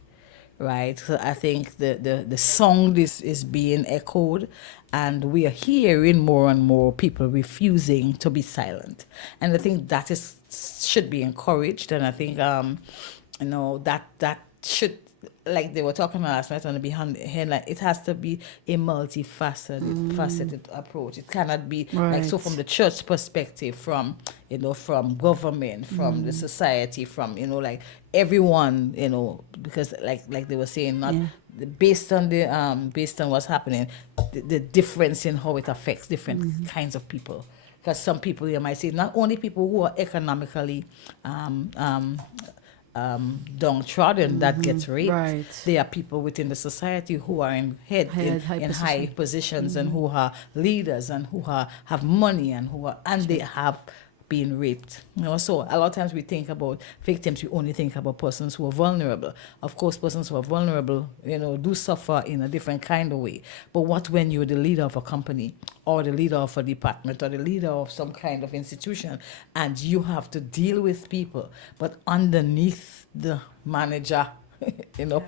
right? So I think the song is being echoed, and we are hearing more and more people refusing to be silent, and I think that should be encouraged, and I think that should, like they were talking about last night on the Behind the Headline, it has to be a faceted approach. It cannot be like, so from the church perspective, from government, from the society, from like everyone, because like they were saying, not based on what's happening, the difference in how it affects different kinds of people. Because some people, you might say, not only people who are economically downtrodden that gets raped. Right. There are people within the society who are in high positions and who are leaders and who have money and they have been raped. So a lot of times we think about victims, we only think about persons who are vulnerable. Of course, persons who are vulnerable, do suffer in a different kind of way. But what when you're the leader of a company or the leader of a department or the leader of some kind of institution, and you have to deal with people, but underneath the manager,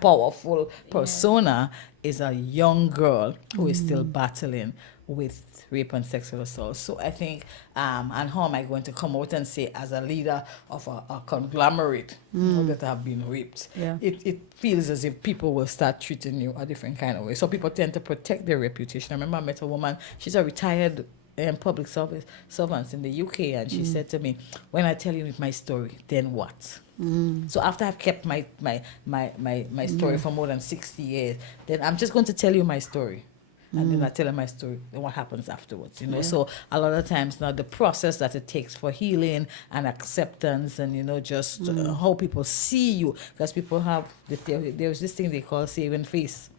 powerful persona is a young girl who is still battling with rape and sexual assault. So I think, and how am I going to come out and say, as a leader of a conglomerate that have been raped, it feels as if people will start treating you a different kind of way. So people tend to protect their reputation. I remember I met a woman, she's a retired public servant in the UK, and she said to me, when I tell you my story, then what? So after I've kept my story for more than 60 years, then I'm just going to tell you my story. And then I tell her my story, and what happens afterwards, So a lot of times now the process that it takes for healing and acceptance and, just how people see you, because people have, there's this thing they call saving face.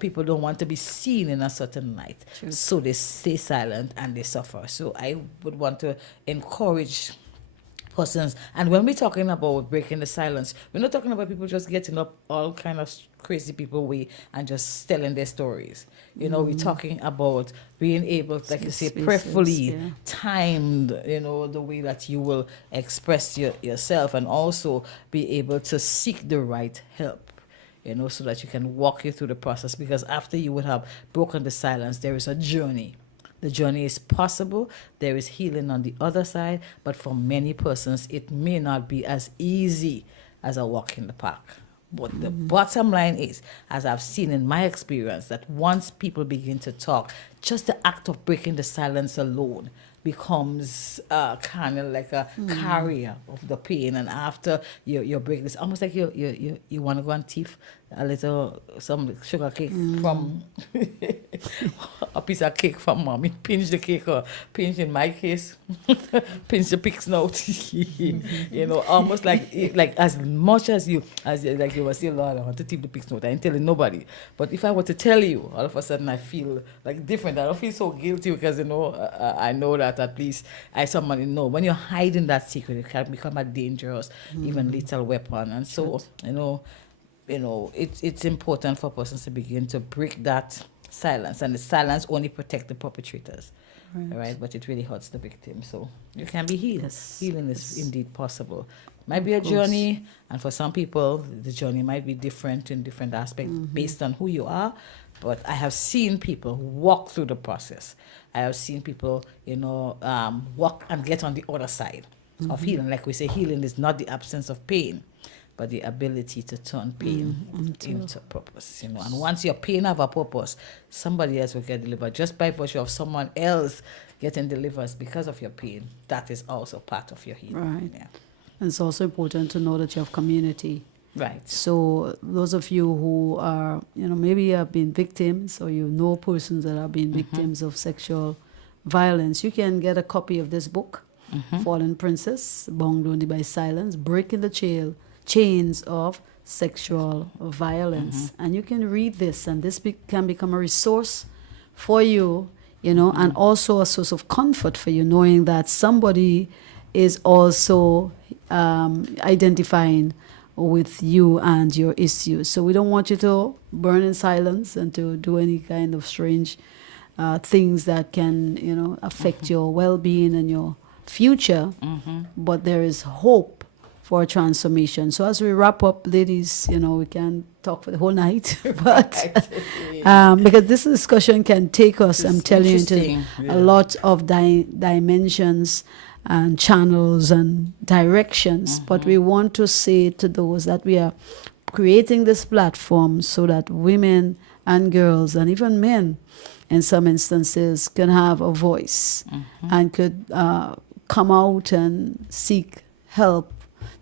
People don't want to be seen in a certain light. True. So they stay silent and they suffer. So I would want to encourage persons, and when we're talking about breaking the silence, we're not talking about people just getting up all kind of crazy people way and just telling their stories. We're talking about being able to, like you say, prayerfully timed, the way that you will express yourself, and also be able to seek the right help, so that you can walk you through the process. Because after you would have broken the silence, there is a journey. The journey is possible. There is healing on the other side, but for many persons, it may not be as easy as a walk in the park. But the bottom line is, as I've seen in my experience, that once people begin to talk, just the act of breaking the silence alone becomes kind of like a carrier of the pain. And after you break this, almost like you want to go and thief some sugar cake from a piece of cake from mommy, pinch the cake, or pinch, in my case, pinch the pig's note. Almost like as much as you were saying, Lord, I want to thief the pig's note, I ain't telling nobody. But if I were to tell you, all of a sudden I feel like different. I don't feel so guilty because I know that that at least somebody know. When you're hiding that secret, it can become a dangerous, even lethal weapon. And so, it's important for persons to begin to break that silence. And the silence only protect the perpetrators. Right, but it really hurts the victim. So you can be healed. Yes. Healing is indeed possible. Might be a journey, and for some people, the journey might be different in different aspects based on who you are. But I have seen people walk through the process. I have seen people, walk and get on the other side of healing. Like we say, healing is not the absence of pain, but the ability to turn pain into purpose. And once your pain have a purpose, somebody else will get delivered. Just by virtue of someone else getting delivered because of your pain, that is also part of your healing. Right. Yeah. And it's also important to know that you have community. Right. So those of you who are, maybe you have been victims, or you know persons that have been victims of sexual violence, you can get a copy of this book, Fallen Princess, Bound Only by Silence, Breaking the Chains of Sexual Violence. And you can read this, and this can become a resource for you, and also a source of comfort for you, knowing that somebody is also identifying with you and your issues. So we don't want you to burn in silence and to do any kind of strange things that can, affect your well-being and your future. But there is hope for transformation. So as we wrap up, ladies, we can talk for the whole night, but because this discussion can take us, I'm telling you, into a lot of dimensions and channels and directions. But we want to say to those that we are creating this platform so that women and girls and even men in some instances can have a voice and could come out and seek help,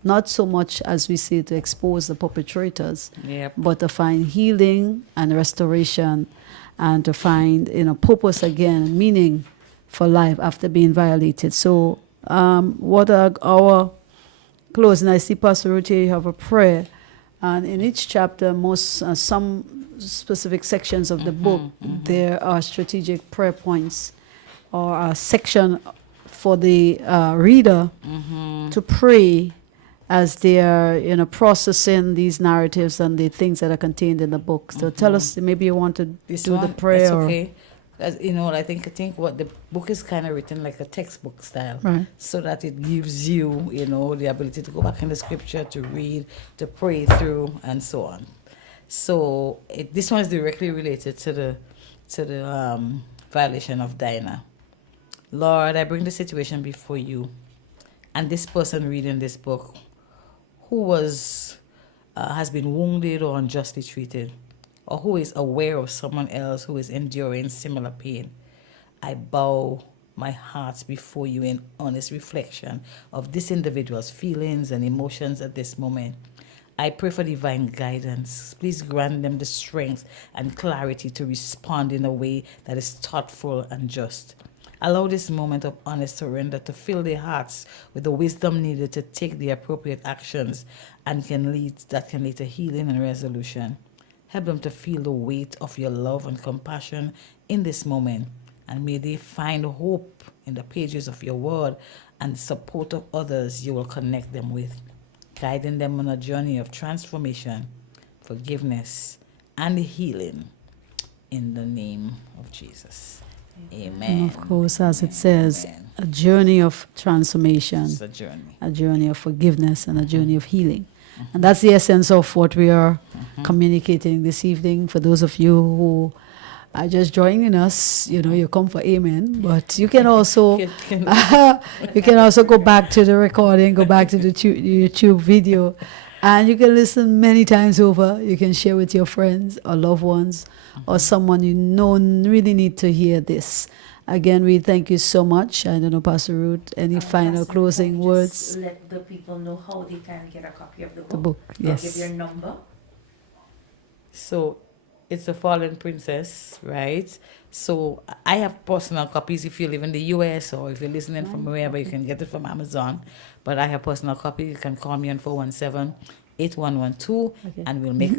not so much, as we say, to expose the perpetrators, but to find healing and restoration and to find purpose again, meaning for life after being violated. So what are our closing? I see Pastor Ruth here, you have a prayer, and in each chapter, some specific sections of the book, there are strategic prayer points or a section for the reader to pray as they are processing these narratives and the things that are contained in the book. So tell us, maybe you want to do the prayer. That's okay. As, I think what the book is kind of written like a textbook style, right, so that it gives you, the ability to go back in the scripture, to read, to pray through, and so on. So this one is directly related to the violation of Dinah. Lord, I bring the situation before you, and this person reading this book, who has been wounded or unjustly treated, or who is aware of someone else who is enduring similar pain. I bow my heart before you in honest reflection of this individual's feelings and emotions at this moment. I pray for divine guidance. Please grant them the strength and clarity to respond in a way that is thoughtful and just. Allow this moment of honest surrender to fill their hearts with the wisdom needed to take the appropriate actions and that can lead to healing and resolution. Help them to feel the weight of your love and compassion in this moment, and may they find hope in the pages of your word and the support of others you will connect them with, guiding them on a journey of transformation, forgiveness, and healing in the name of Jesus. Amen. And of course, as it says, a journey of transformation, It's a journey. a journey of forgiveness, and a journey of healing. And that's the essence of what we are communicating this evening. For those of you who are just joining us, you come for amen, but you can also you can also go back to the recording, go back to the YouTube video, and you can listen many times over. You can share with your friends or loved ones or someone really need to hear this. Again, we thank you so much. I don't know, Pastor Ruth, any final Pastor, closing just words? let the people know how they can get a copy of the book. The book, Or yes. give your number. So it's a Fallen Princess, right? So I have personal copies. If you live in the US or if you're listening from wherever, you can get it from Amazon. But I have personal copies. You can call me on 417-8112, and we'll make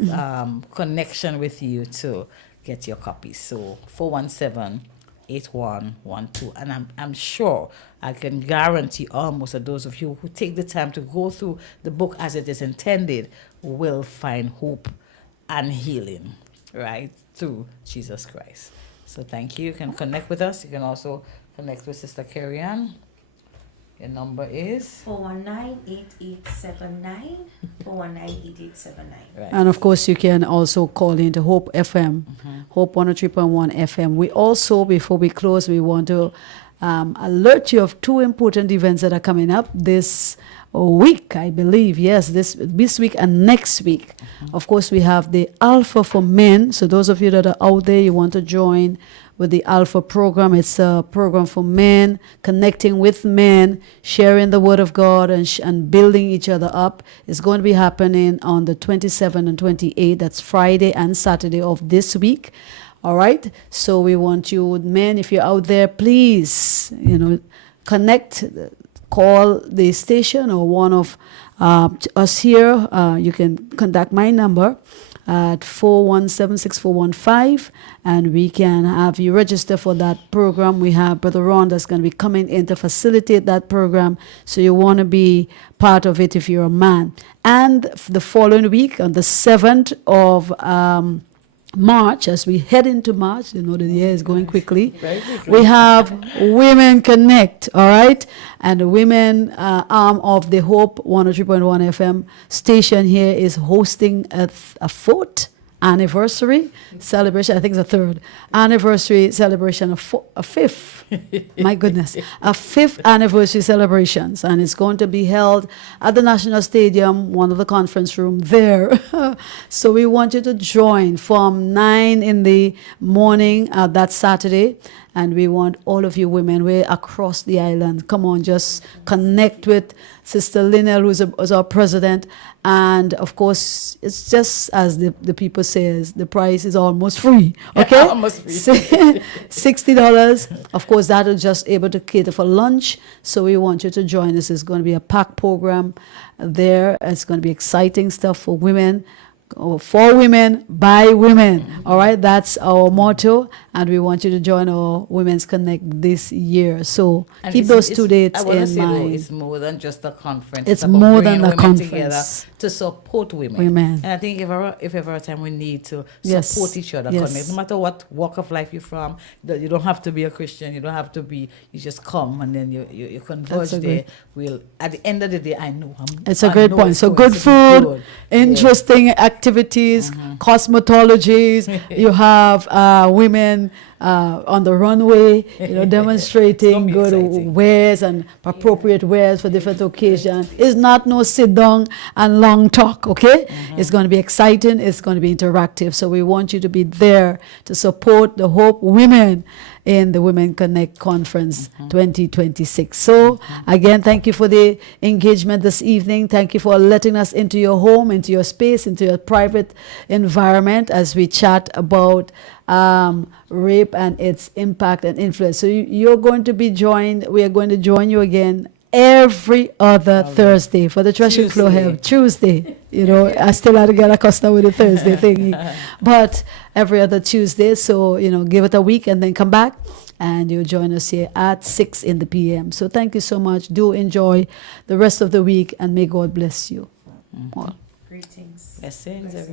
connection with you to get your copies. So 417 8112. And I'm sure, I can guarantee almost that those of you who take the time to go through the book as it is intended will find hope and healing, right, through Jesus Christ. So thank you. You can connect with us. You can also connect with Sister Keri-Ann. Your number is 419-8879. 419-8879. right. And of course, you can also call into Hope FM, Hope 103.1 FM. We also, before we close, we want to alert you of two important events that are coming up this week, I believe. Yes, this week and next week. Of course, we have the Alpha for Men. So those of you that are out there, you want to join with the Alpha program. It's a program for men, connecting with men, sharing the Word of God, and building each other up. It's going to be happening on the 27th and 28th. That's Friday and Saturday of this week. All right. So we want you, men, if you're out there, please, connect, call the station or one of us here. You can contact my number at 417-6415, and we can have you register for that program. We have Brother Ron that's going to be coming in to facilitate that program, so you want to be part of it if you're a man. And the following week, on the 7th of March, as we head into March, the year is going quickly. We have Women Connect, all right? And the women arm of the Hope 103.1 FM station here is hosting a fourth anniversary celebration. I think it's a third anniversary celebration, a fifth. My goodness, a fifth anniversary celebrations, and it's going to be held at the National Stadium, one of the conference room there. So we want you to join from 9 in the morning that Saturday, and we want all of you women, we're across the island. Come on, just connect with Sister Linnell, who's our president. And of course, it's just as the people says, the price is almost free. Okay, Almost free. $60. Of course, that is just able to cater for lunch. So we want you to join us. It's going to be a packed program there. It's going to be exciting stuff for women. For women, by women. All right, that's our motto, and we want you to join our Women's Connect this year. So And keep those 2 dates in mind. It's more than just a conference. It's about more bringing than a women together conference. to support women. Women. And I think if ever a time we need to Yes. support each other, Yes. connect, no matter what walk of life you're from, you don't have to be a Christian. You don't have to be. You just come and then you converge That's a there. We'll at the end of the day, I know. It's a I great know point. it's So going good to be food, good. interesting activities, cosmetologies. You have women on the runway, demonstrating be good exciting. wares and appropriate wares for different occasions. It's not no sit down and long talk, okay? It's going to be exciting. It's going to be interactive. So we want you to be there to support the Hope Women in the Women Connect Conference 2026. So again, thank you for the engagement this evening. Thank you for letting us into your home, into your space, into your private environment as we chat about rape and its impact and influence. So you're going to be joined. We are going to join you again every other Thursday for the Threshing Floor Help Tuesday. I still had to get accustomed with the Thursday thingy, but every other Tuesday. So give it a week and then come back, and you'll join us here at 6 in the p.m. So thank you so much. Do enjoy the rest of the week, and may God bless you all. Greetings. Blessings, everyone.